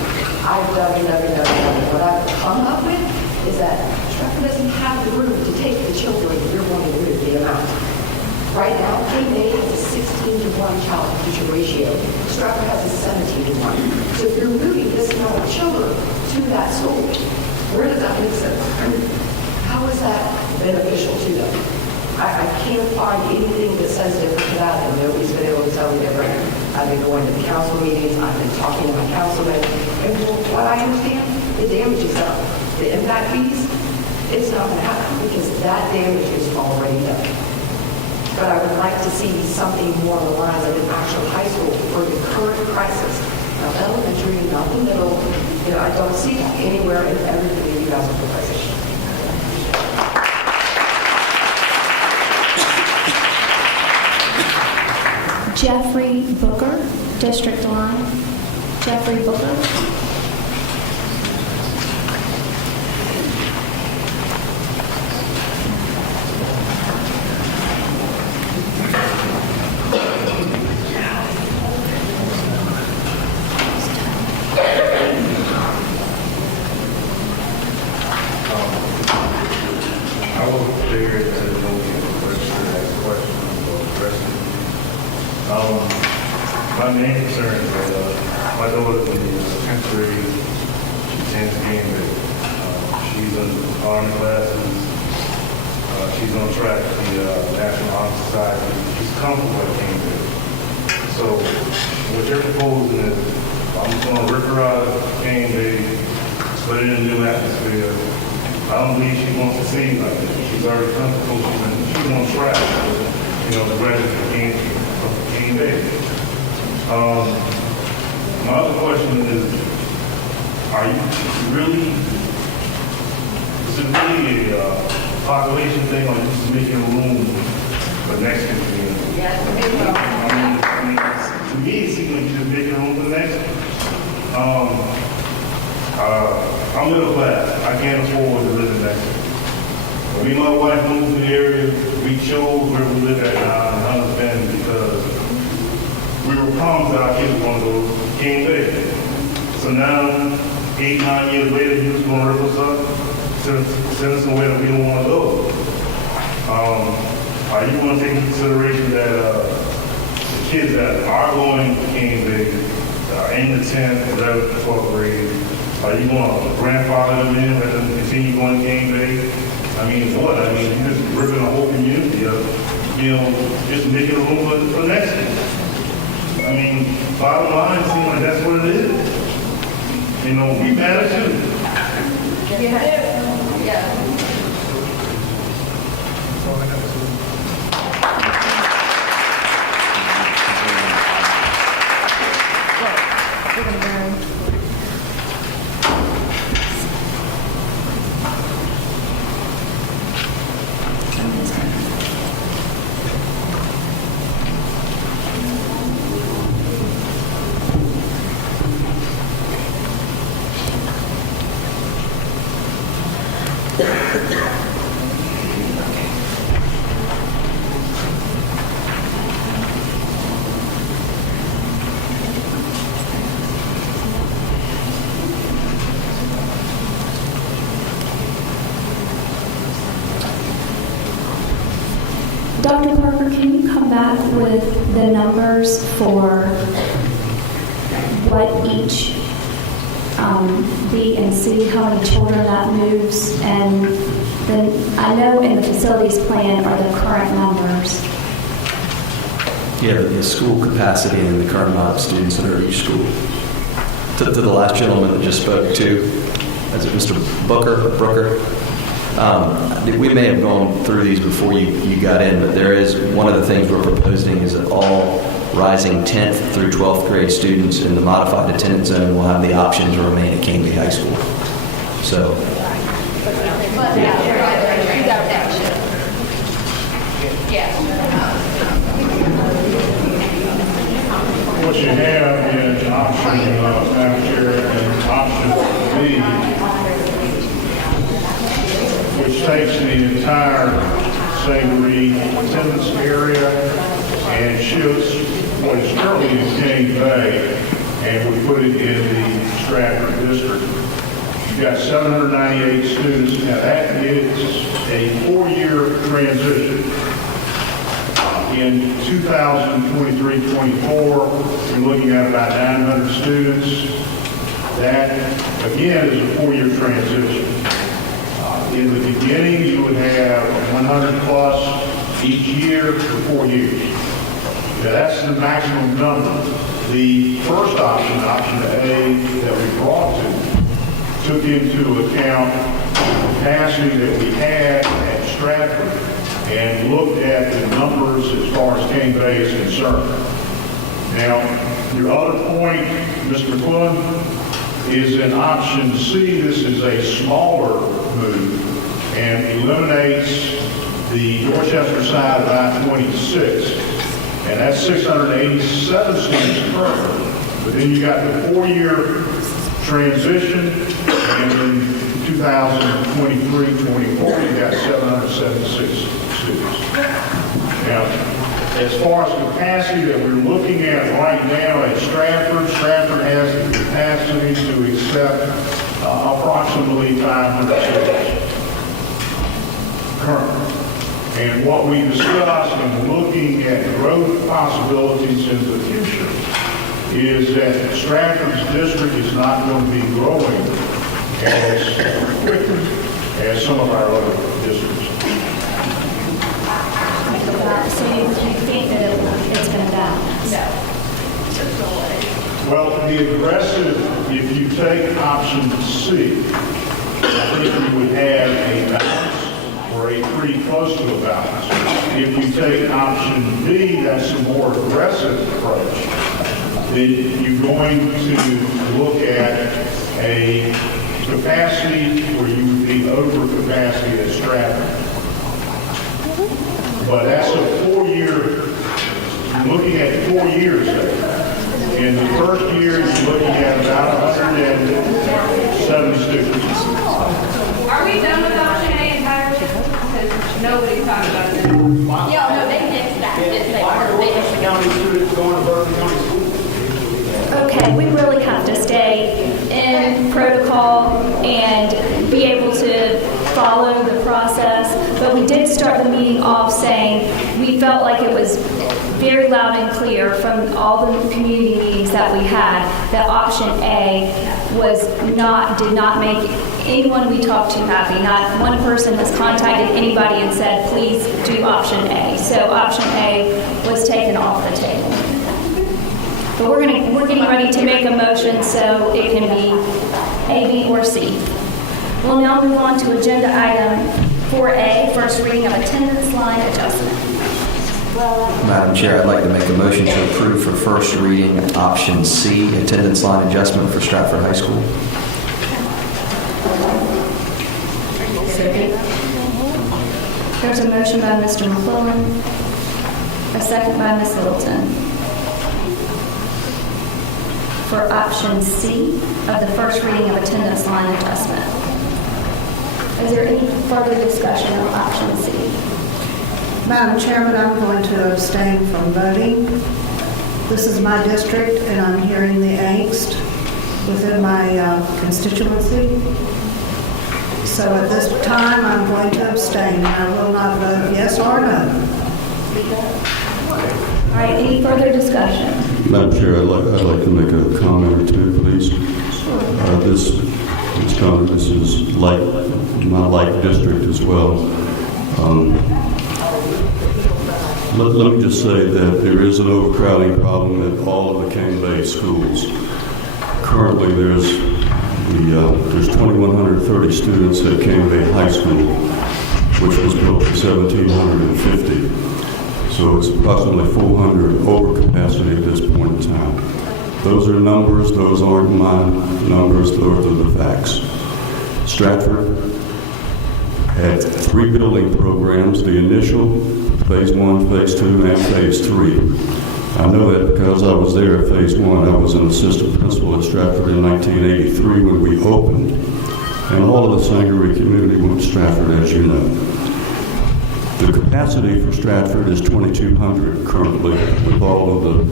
I've done. What I've come up with is that Stratford doesn't have the room to take the children that you're wanting to move, the amount. Right now, King Bay has a 16-to-1 child-to-teacher ratio. Stratford has a 17-to-1. So if you're moving this amount of children to that school, where does that make sense? How is that beneficial to them? I can't find anything that says different to that, and nobody's been able to tell me different. I've been going to the council meetings, I've been talking to my councilman, and what I understand, the damage is done. The impact fees, it's not going to happen because that damage is already done. But I would like to see something more along the lines of an actual high school for the current crisis. Not elementary, not the middle. I don't see that anywhere in everything that you guys are proposing. Jeffrey Booker, District Line. Jeffrey Booker. My main concern is that my daughter is in the 10th grade. She attends game day. She's in army classes. She's on track for the National Honor Society. She's comfortable at game day. So what you're proposing is I'm just going to rip her out of game day, put her in a new atmosphere. I don't believe she wants to sing like that. She's already comfortable. She's on track for, the graduate of game day. My other question is, is it really a population thing, or is this making room for next community? Yes, To me, it seems like you're just making room for the next I'm middle class. I can't afford to live in Mexico. When me and my wife moved to the area, we chose where we live at now in Hunter's Bend because we were promised that our kids were going to go to King Bay. So now, 8-9 years later, you're just going to rip us up, send us somewhere that we don't want to go. Are you going to take into consideration that the kids that are going to King Bay, in the 10th, 11th, 12th grade, are you going to grandfather them in, let them continue going to King Bay? I mean, what? I mean, you're just ripping a whole community up, just making a room for the next one. I mean, bottom line, it seems like that's what it is. We matter too. Yeah. Dr. Parker, can you come back with the numbers for what each B and C, how many children that moves? And then I know in the facilities plan are the current numbers. Yeah, the school capacity and the current amount of students that are at each school. To the last gentleman that just spoke to, is it Mr. Brooker? We may have gone through these before you got in, but there is, one of the things we're proposing is that all rising 10th through 12th grade students in the modified attendance zone will have the option to remain at Kingby High School. So, What you have is option, Madam Chair, and option B, which takes the entire St. Reed attendance area and shifts what is currently in King Bay, and we put it in the Stratford district. You've got 798 students. Now that is a 4-year transition. In 2023-24, we're looking at about 900 students. That, again, is a 4-year transition. In the beginning, you would have 100 plus each year for 4 years. Now, that's the maximum number. The first option, option A, that we brought to, took into account the capacity that we had at Stratford and looked at the numbers as far as King Bay is concerned. Now, your other point, Mr. McClellan, is in option C. This is a smaller move and eliminates the Dorchester side of I-26. And that's 687 students currently. But then you got the 4-year transition, and in 2023-24, you got 776 students. Now, as far as capacity that we're looking at right now at Stratford, Stratford has the capacity to accept approximately 500 students currently. And what we discussed in looking at growth possibilities in the future is that Stratford's district is not going to be growing as quickly as some of our other districts. So you think that it's going to balance? No. Well, the aggressive, if you take option C, I think you would have a balance or a pretty close to a balance. If you take option B, that's a more aggressive approach, then you're going to look at a capacity where you would be over capacity at Stratford. But that's a 4-year, you're looking at 4 years there. In the first year, you're looking at about 170 students. Are we done with option A entirely? Because nobody's talking about it. Yeah, no, they mixed that. They Berkeley County students going to Berkeley County School. Okay, we really have to stay in protocol and be able to follow the process. But we did start the meeting off saying we felt like it was very loud and clear from all the community meetings that we had that option A did not make anyone we talked to happy. Not one person has contacted anybody and said, please do option A. So option A was taken off the table. But we're getting ready to make a motion so it can be A, B, or C. We'll now move on to agenda item 4A, first reading of attendance line adjustment. Madam Chair, I'd like to make a motion to approve for first reading option C, attendance line adjustment for Stratford High School. There's a motion by Mr. McClellan, a second by Ms. Littleton. For option C of the first reading of attendance line adjustment. Is there any further discussion on option C? Madam Chairman, I'm going to abstain from voting. This is my district, and I'm hearing the angst within my constituency. So at this time, I'm going to abstain. I will not vote yes or no. All right, any further discussion? Madam Chair, I'd like to make a comment or two, please. This is like my like district as well. Let me just say that there is an overcrowding problem at all of the King Bay schools. Currently, there's There's 2,130 students at Cane Bay High School, which was built in 1,750. So it's approximately 400 over capacity at this point in time. Those are numbers, those aren't my numbers, those are the facts. Stratford had 3 building programs, the initial, phase 1, phase 2, and phase 3. I know that because I was there at phase 1. I was an assistant principal at Stratford in 1983 when we opened, and all of the Sangaree community went to Stratford, as you know. The capacity for Stratford is 2,200 currently with all of the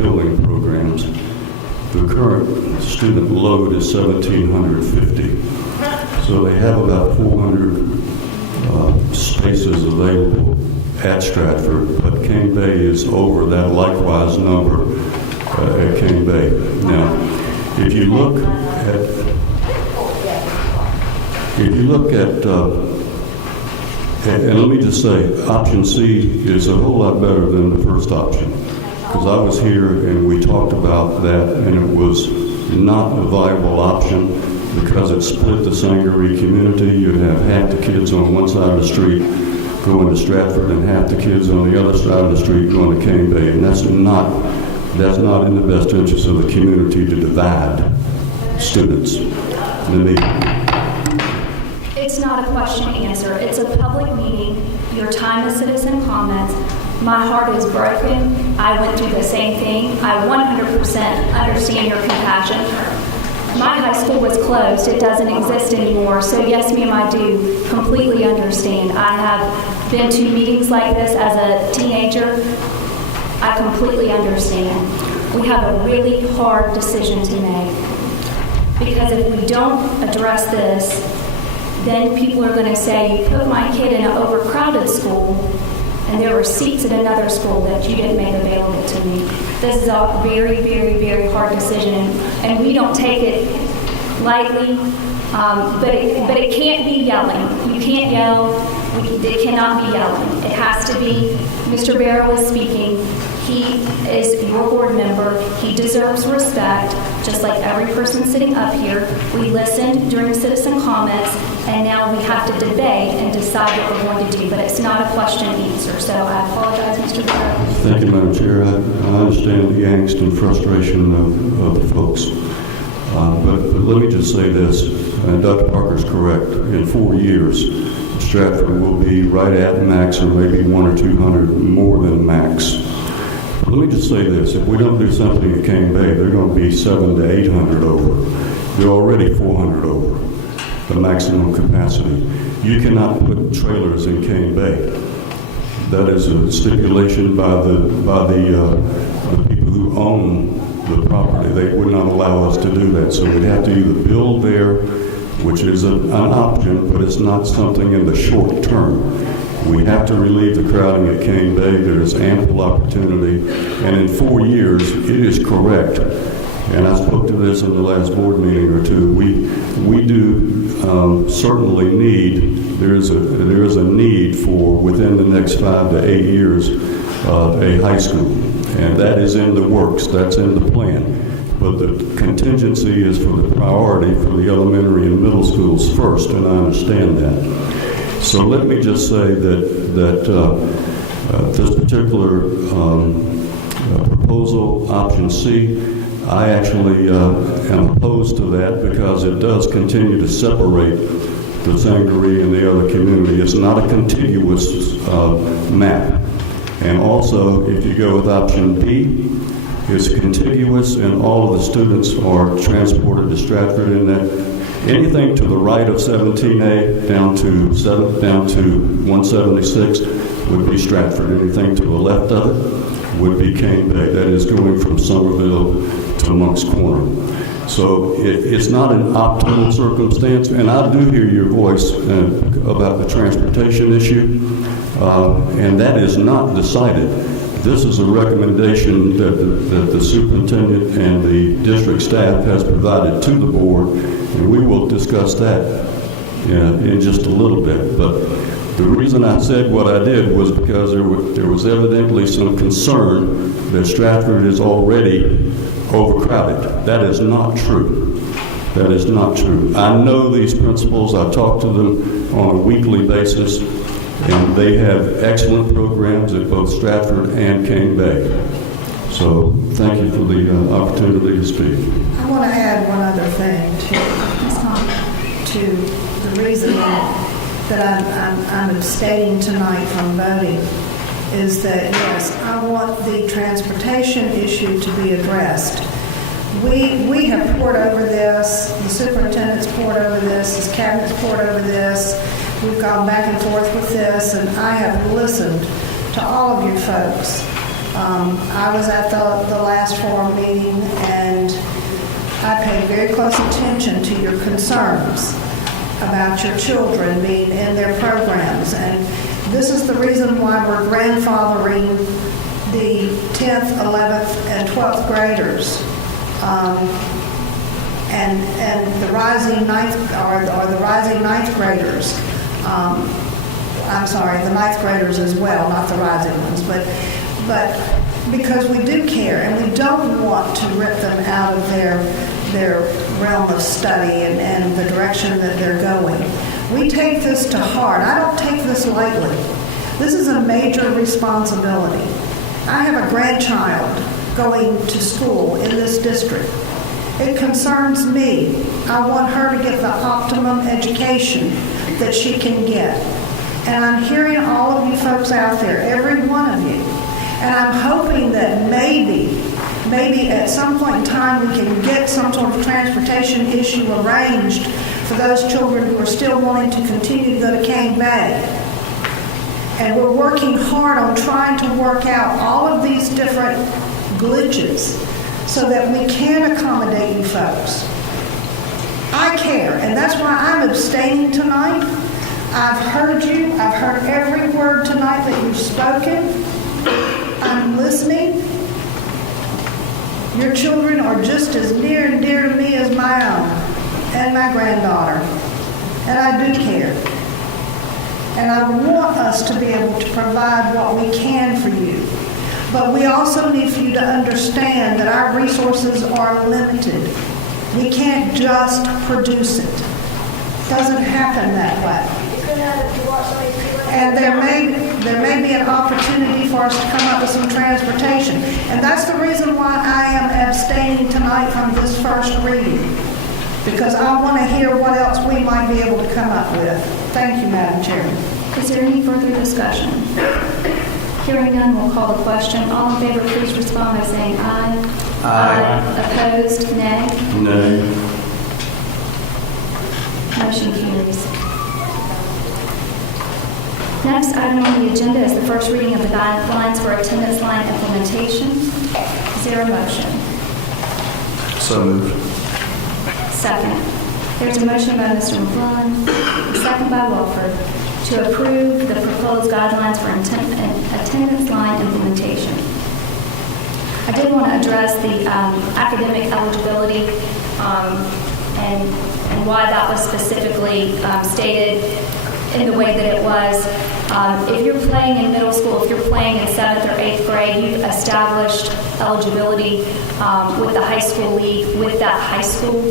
building programs. The current student load is 1,750. So they have about 400 spaces available at Stratford, but Cane Bay is over that likewise number at Cane Bay. Now, if you look at and let me just say, option C is a whole lot better than the first option, because I was here and we talked about that, and it was not a viable option because it split the Sangaree community. You'd have half the kids on one side of the street going to Stratford and half the kids on the other side of the street going to Cane Bay, and that's not in the best interest of the community to divide students. It's not a question and answer. It's a public meeting. Your time is citizen comments. My heart is broken. I went through the same thing. I 100% understand your compassion. My high school was closed. It doesn't exist anymore. So yes, ma'am, I do completely understand. I have been to meetings like this as a teenager. I completely understand. We have a really hard decision to make. Because if we don't address this, then people are going to say, you put my kid in an overcrowded school, and there were seats at another school that you didn't make available to me. This is a very, very, very hard decision, and we don't take it lightly, but it can't be yelling. You can't yell. It cannot be yelling. It has to be, Mr. Barrow is speaking. He is your board member. He deserves respect, just like every person sitting up here. We listened during citizen comments, and now we have to debate and decide what we're going to do. But it's not a question and answer. So I apologize, Mr. Barrow. Thank you, Madam Chair. I understand the angst and frustration of the folks. But let me just say this, and Dr. Parker's correct. In 4 years, Stratford will be right at max, or maybe 100 or 200 more than max. Let me just say this, if we don't do something at Cane Bay, they're going to be 700 to 800 over. They're already 400 over the maximum capacity. You cannot put trailers in Cane Bay. That is a stipulation by the people who own the property. They would not allow us to do that. So we'd have to either build there, which is an option, but it's not something in the short term. We have to relieve the crowding at Cane Bay. There is ample opportunity. And in 4 years, it is correct. And I spoke to this in the last board meeting or two. We do certainly need, there is a need for, within the next 5 to 8 years, a high school. And that is in the works. That's in the plan. But the contingency is for the priority for the elementary and middle schools first, and I understand that. So let me just say that this particular proposal, option C, I actually am opposed to that because it does continue to separate the Sangaree and the other community. It's not a contiguous map. And also, if you go with option B, it's contiguous and all of the students are transported to Stratford, in that anything to the right of 17A down to 176 would be Stratford. Anything to the left of it would be Cane Bay. That is going from Somerville to Moncks Corner. So it's not an optimal circumstance, and I do hear your voice about the transportation issue, and that is not decided. This is a recommendation that the superintendent and the district staff has provided to the board, and we will discuss that in just a little bit. But the reason I said what I did was because there was evidently some concern that Stratford is already overcrowded. That is not true. That is not true. I know these principals. I talk to them on a weekly basis, and they have excellent programs at both Stratford and Cane Bay. So thank you for the opportunity to speak. I want to add one other thing to the reason that I'm abstaining tonight from voting is that, yes, I want the transportation issue to be addressed. We have poured over this, the superintendent's poured over this, his cabinet's poured over this, we've gone back and forth with this, and I have listened to all of you folks. I was at the last forum meeting, and I paid very close attention to your concerns about your children being in their programs, and this is the reason why we're grandfathering the 10th, 11th, and 12th graders. And the rising ninth or the rising ninth graders. I'm sorry, the ninth graders as well, not the rising ones, but because we do care and we don't want to rip them out of their realm of study and the direction that they're going. We take this to heart. I don't take this lightly. This is a major responsibility. I have a grandchild going to school in this district. It concerns me. I want her to get the optimum education that she can get. And I'm hearing all of you folks out there, every one of you. And I'm hoping that maybe at some point in time we can get some sort of transportation issue arranged for those children who are still wanting to continue to go to Cane Bay. And we're working hard on trying to work out all of these different glitches so that we can accommodate you folks. I care, and that's why I'm abstaining tonight. I've heard you. I've heard every word tonight that you've spoken. I'm listening. Your children are just as near and dear to me as my own and my granddaughter, and I do care. And I want us to be able to provide what we can for you. But we also need for you to understand that our resources are limited. We can't just produce it. It doesn't happen that way. And there may be an opportunity for us to come up with some transportation. And that's the reason why I am abstaining tonight from this first reading. Because I want to hear what else we might be able to come up with. Thank you, Madam Chairman. Is there any further discussion? Hearing none, we'll call the question. All in favor, please respond by saying aye. Aye. Opposed, nay. Nay. Motion carries. Next item on the agenda is the first reading of the guidelines for attendance line implementation. Is there a motion? So moved. Second. There's a motion by Mr. McClellan, a second by Wilford, to approve the proposed guidelines for attendance line implementation. I did want to address the academic eligibility and why that was specifically stated in the way that it was. If you're playing in middle school, if you're playing in 7th or 8th grade, you've established eligibility with the high school league with that high school.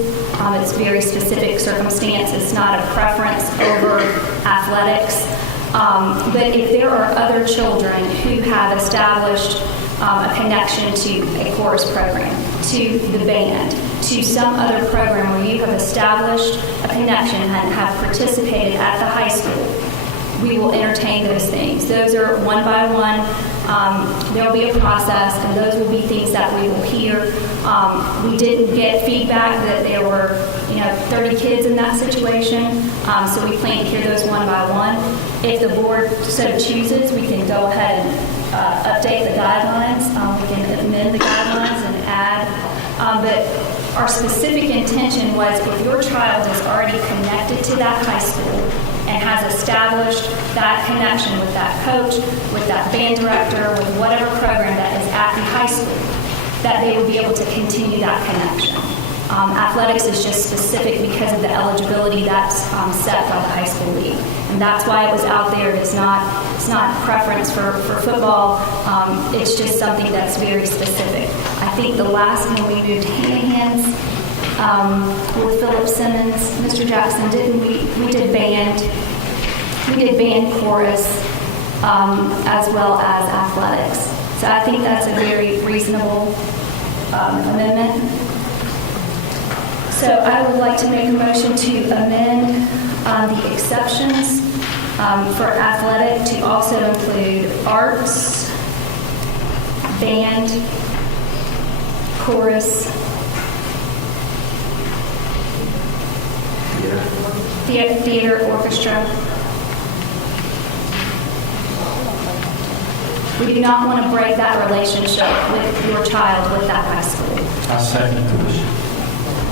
It's very specific circumstance. It's not a preference over athletics. But if there are other children who have established a connection to a chorus program, to the band, to some other program where you have established a connection and have participated at the high school, we will entertain those things. Those are one by one. There will be a process, and those will be things that we will hear. We didn't get feedback that there were, 30 kids in that situation, so we plan to hear those one by one. If the board so chooses, we can go ahead and update the guidelines. We can amend the guidelines and add. But our specific intention was if your child is already connected to that high school and has established that connection with that coach, with that band director, with whatever program that is at the high school, that they would be able to continue that connection. Athletics is just specific because of the eligibility that's set by the high school league. And that's why it was out there. It's not preference for football. It's just something that's very specific. I think the last one we moved hand-in-hands with Philip Simmons, Mr. Jackson, didn't we? We did band. We did band chorus, as well as athletics. So I think that's a very reasonable amendment. So I would like to make a motion to amend the exceptions for athletic to also include arts, band, chorus, theater, orchestra. We do not want to break that relationship with your child with that high school. I second the motion.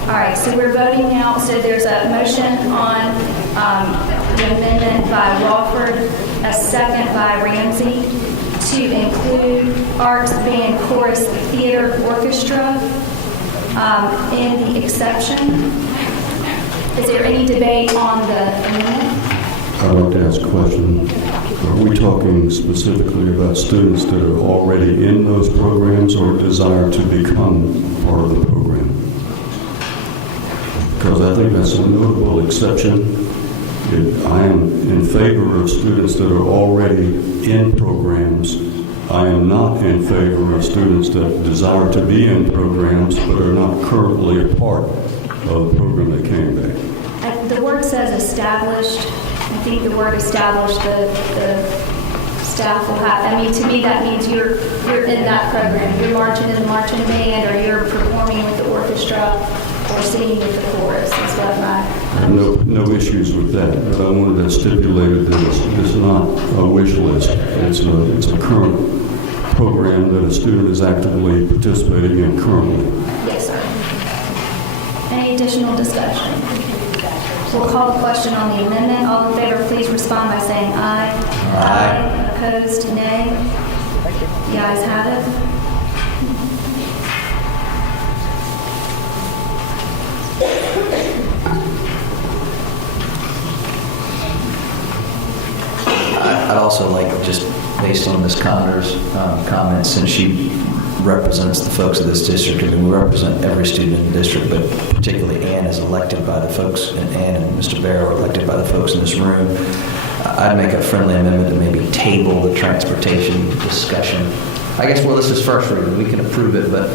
All right, so we're voting now. So there's a motion on the amendment by Walford, a second by Ramsey, to include arts, band, chorus, theater, orchestra in the exception. Is there any debate on the amendment? I'd like to ask a question. Are we talking specifically about students that are already in those programs or desire to become part of the program? Because I think that's a notable exception. I am in favor of students that are already in programs. I am not in favor of students that desire to be in programs but are not currently a part of the program that came back. The word says established. I think the word established, the staff will have, I mean, to me that means you're in that program. You're marching in the marching band, or you're performing with the orchestra, or singing with the chorus. That's what I have no issues with that, but I wanted to stipulate that it's not a wish list. It's a current program that a student is actively participating in currently. Yes, sir. Any additional discussion? We'll call the question on the amendment. All in favor, please respond by saying aye. Aye. Opposed, nay. The ayes have it. I'd also like, just based on Ms. Connor's comments, since she represents the folks of this district, I mean, we represent every student in the district, but particularly Ann is elected by the folks, and Ann and Mr. Barrow are elected by the folks in this room. I'd make a friendly amendment to maybe table the transportation discussion. I guess, well, this is first reading. We can approve it, but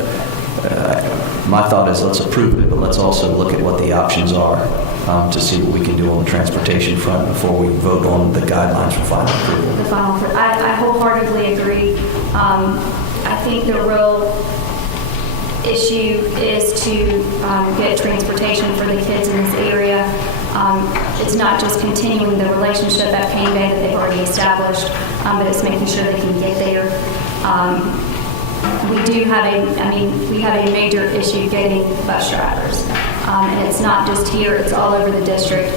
my thought is let's approve it, but let's also look at what the options are to see what we can do on the transportation front before we vote on the guidelines for final approval. The final, I wholeheartedly agree. I think the real issue is to get transportation for the kids in this area. It's not just continuing the relationship at Cane Bay that they've already established, but it's making sure they can get there. We do have we have a major issue getting bus drivers. And it's not just here, it's all over the district.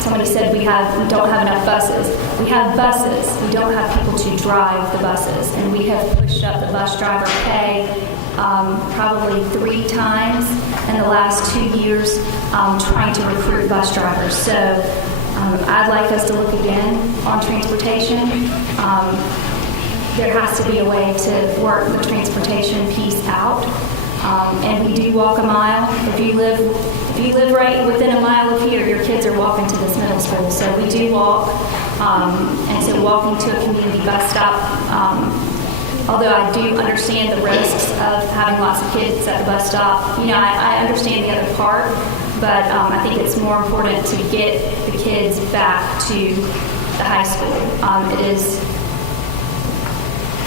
Somebody said we don't have enough buses. We have buses. We don't have people to drive the buses. And we have pushed up the bus driver pay probably 3 times in the last 2 years trying to recruit bus drivers. So I'd like us to look again on transportation. There has to be a way to work the transportation piece out. And we do walk a mile. If you live right within a mile of here, your kids are walking to this middle school. So we do walk. And so walking to a community bus stop, although I do understand the risks of having lots of kids at the bus stop, I understand the other part, but I think it's more important to get the kids back to the high school.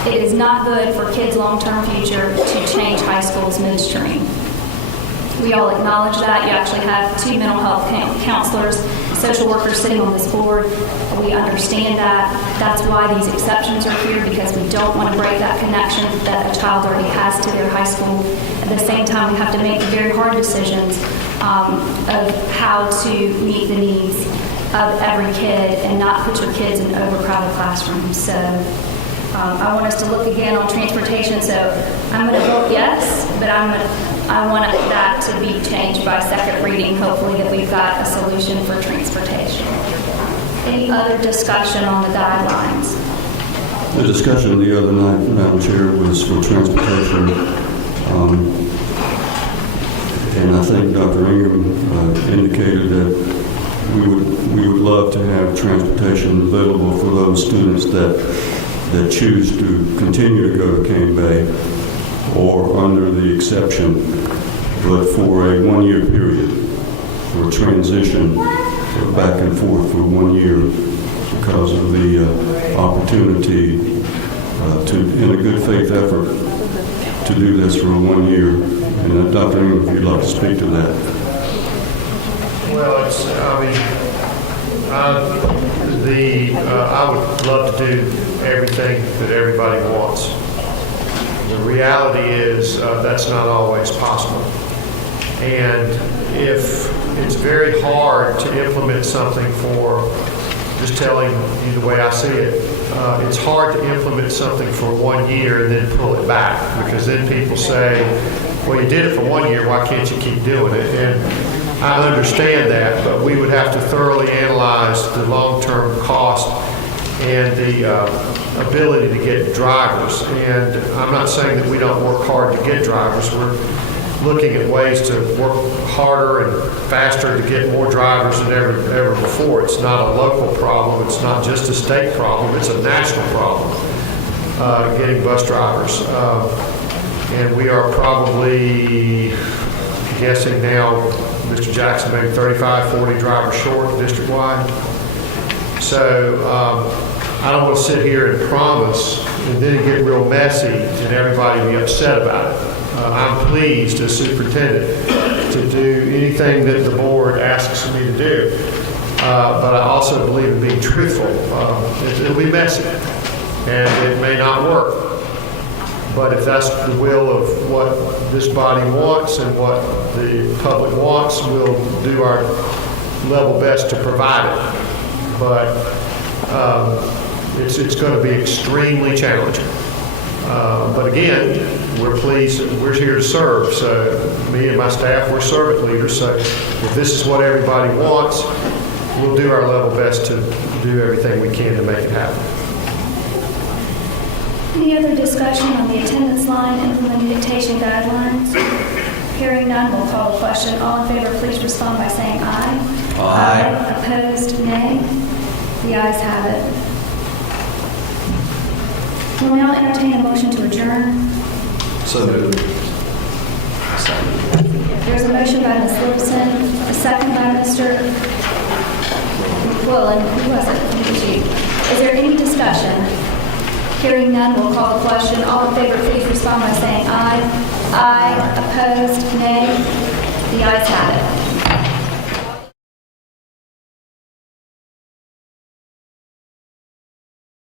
It is not good for kids' long-term future to change high schools midstream. We all acknowledge that. You actually have 2 mental health counselors, social workers sitting on this board. We understand that. That's why these exceptions are here, because we don't want to break that connection that a child already has to their high school. At the same time, we have to make very hard decisions of how to meet the needs of every kid and not put your kids in overcrowded classrooms. So I want us to look again on transportation. So I'm going to vote yes, but I want that to be changed by second reading, hopefully that we've got a solution for transportation. Any other discussion on the guidelines? The discussion the other night, Madam Chair, was for transportation. And And I think Dr. Ingram indicated that we would love to have transportation available for those students that choose to continue to go to Cane Bay or under the exception, but for a 1-year period, for a transition back and forth for 1 year because of the opportunity to, in a good faith effort, to do this for 1 year. And Dr. Ingram, if you'd like to speak to that. Well, I would love to do everything that everybody wants. The reality is that's not always possible. And if it's very hard to implement something for, just telling you the way I see it, it's hard to implement something for 1 year and then pull it back, because then people say, well, you did it for 1 year, why can't you keep doing it? And I understand that, but we would have to thoroughly analyze the long-term cost and the ability to get drivers. And I'm not saying that we don't work hard to get drivers. We're looking at ways to work harder and faster to get more drivers than ever before. It's not a local problem. It's not just a state problem. It's a national problem, getting bus drivers. And we are probably guessing now, Mr. Jackson, maybe 35, 40 drivers short district-wide. So I don't want to sit here and promise and then it get real messy and everybody be upset about it. I'm pleased as superintendent to do anything that the board asks me to do. But I also believe in being truthful. It'll be messy and it may not work. But if that's the will of what this body wants and what the public wants, we'll do our level best to provide it. But it's going to be extremely challenging. But again, we're pleased, we're here to serve. So me and my staff, we're servant leaders. So if this is what everybody wants, we'll do our level best to do everything we can to make it happen. Any other discussion on the attendance line implementing dictation guidelines? Hearing none, we'll call the question. All in favor, please respond by saying aye. Aye. Opposed, nay. The ayes have it. We'll now entertain a motion to adjourn. So moved. There's a motion by Ms. Lipson, a second by Mr. McQuillan. Who was it? It was you. Is there any discussion? Hearing none, we'll call the question. All in favor, please respond by saying aye. Aye. Opposed, nay. The ayes have it.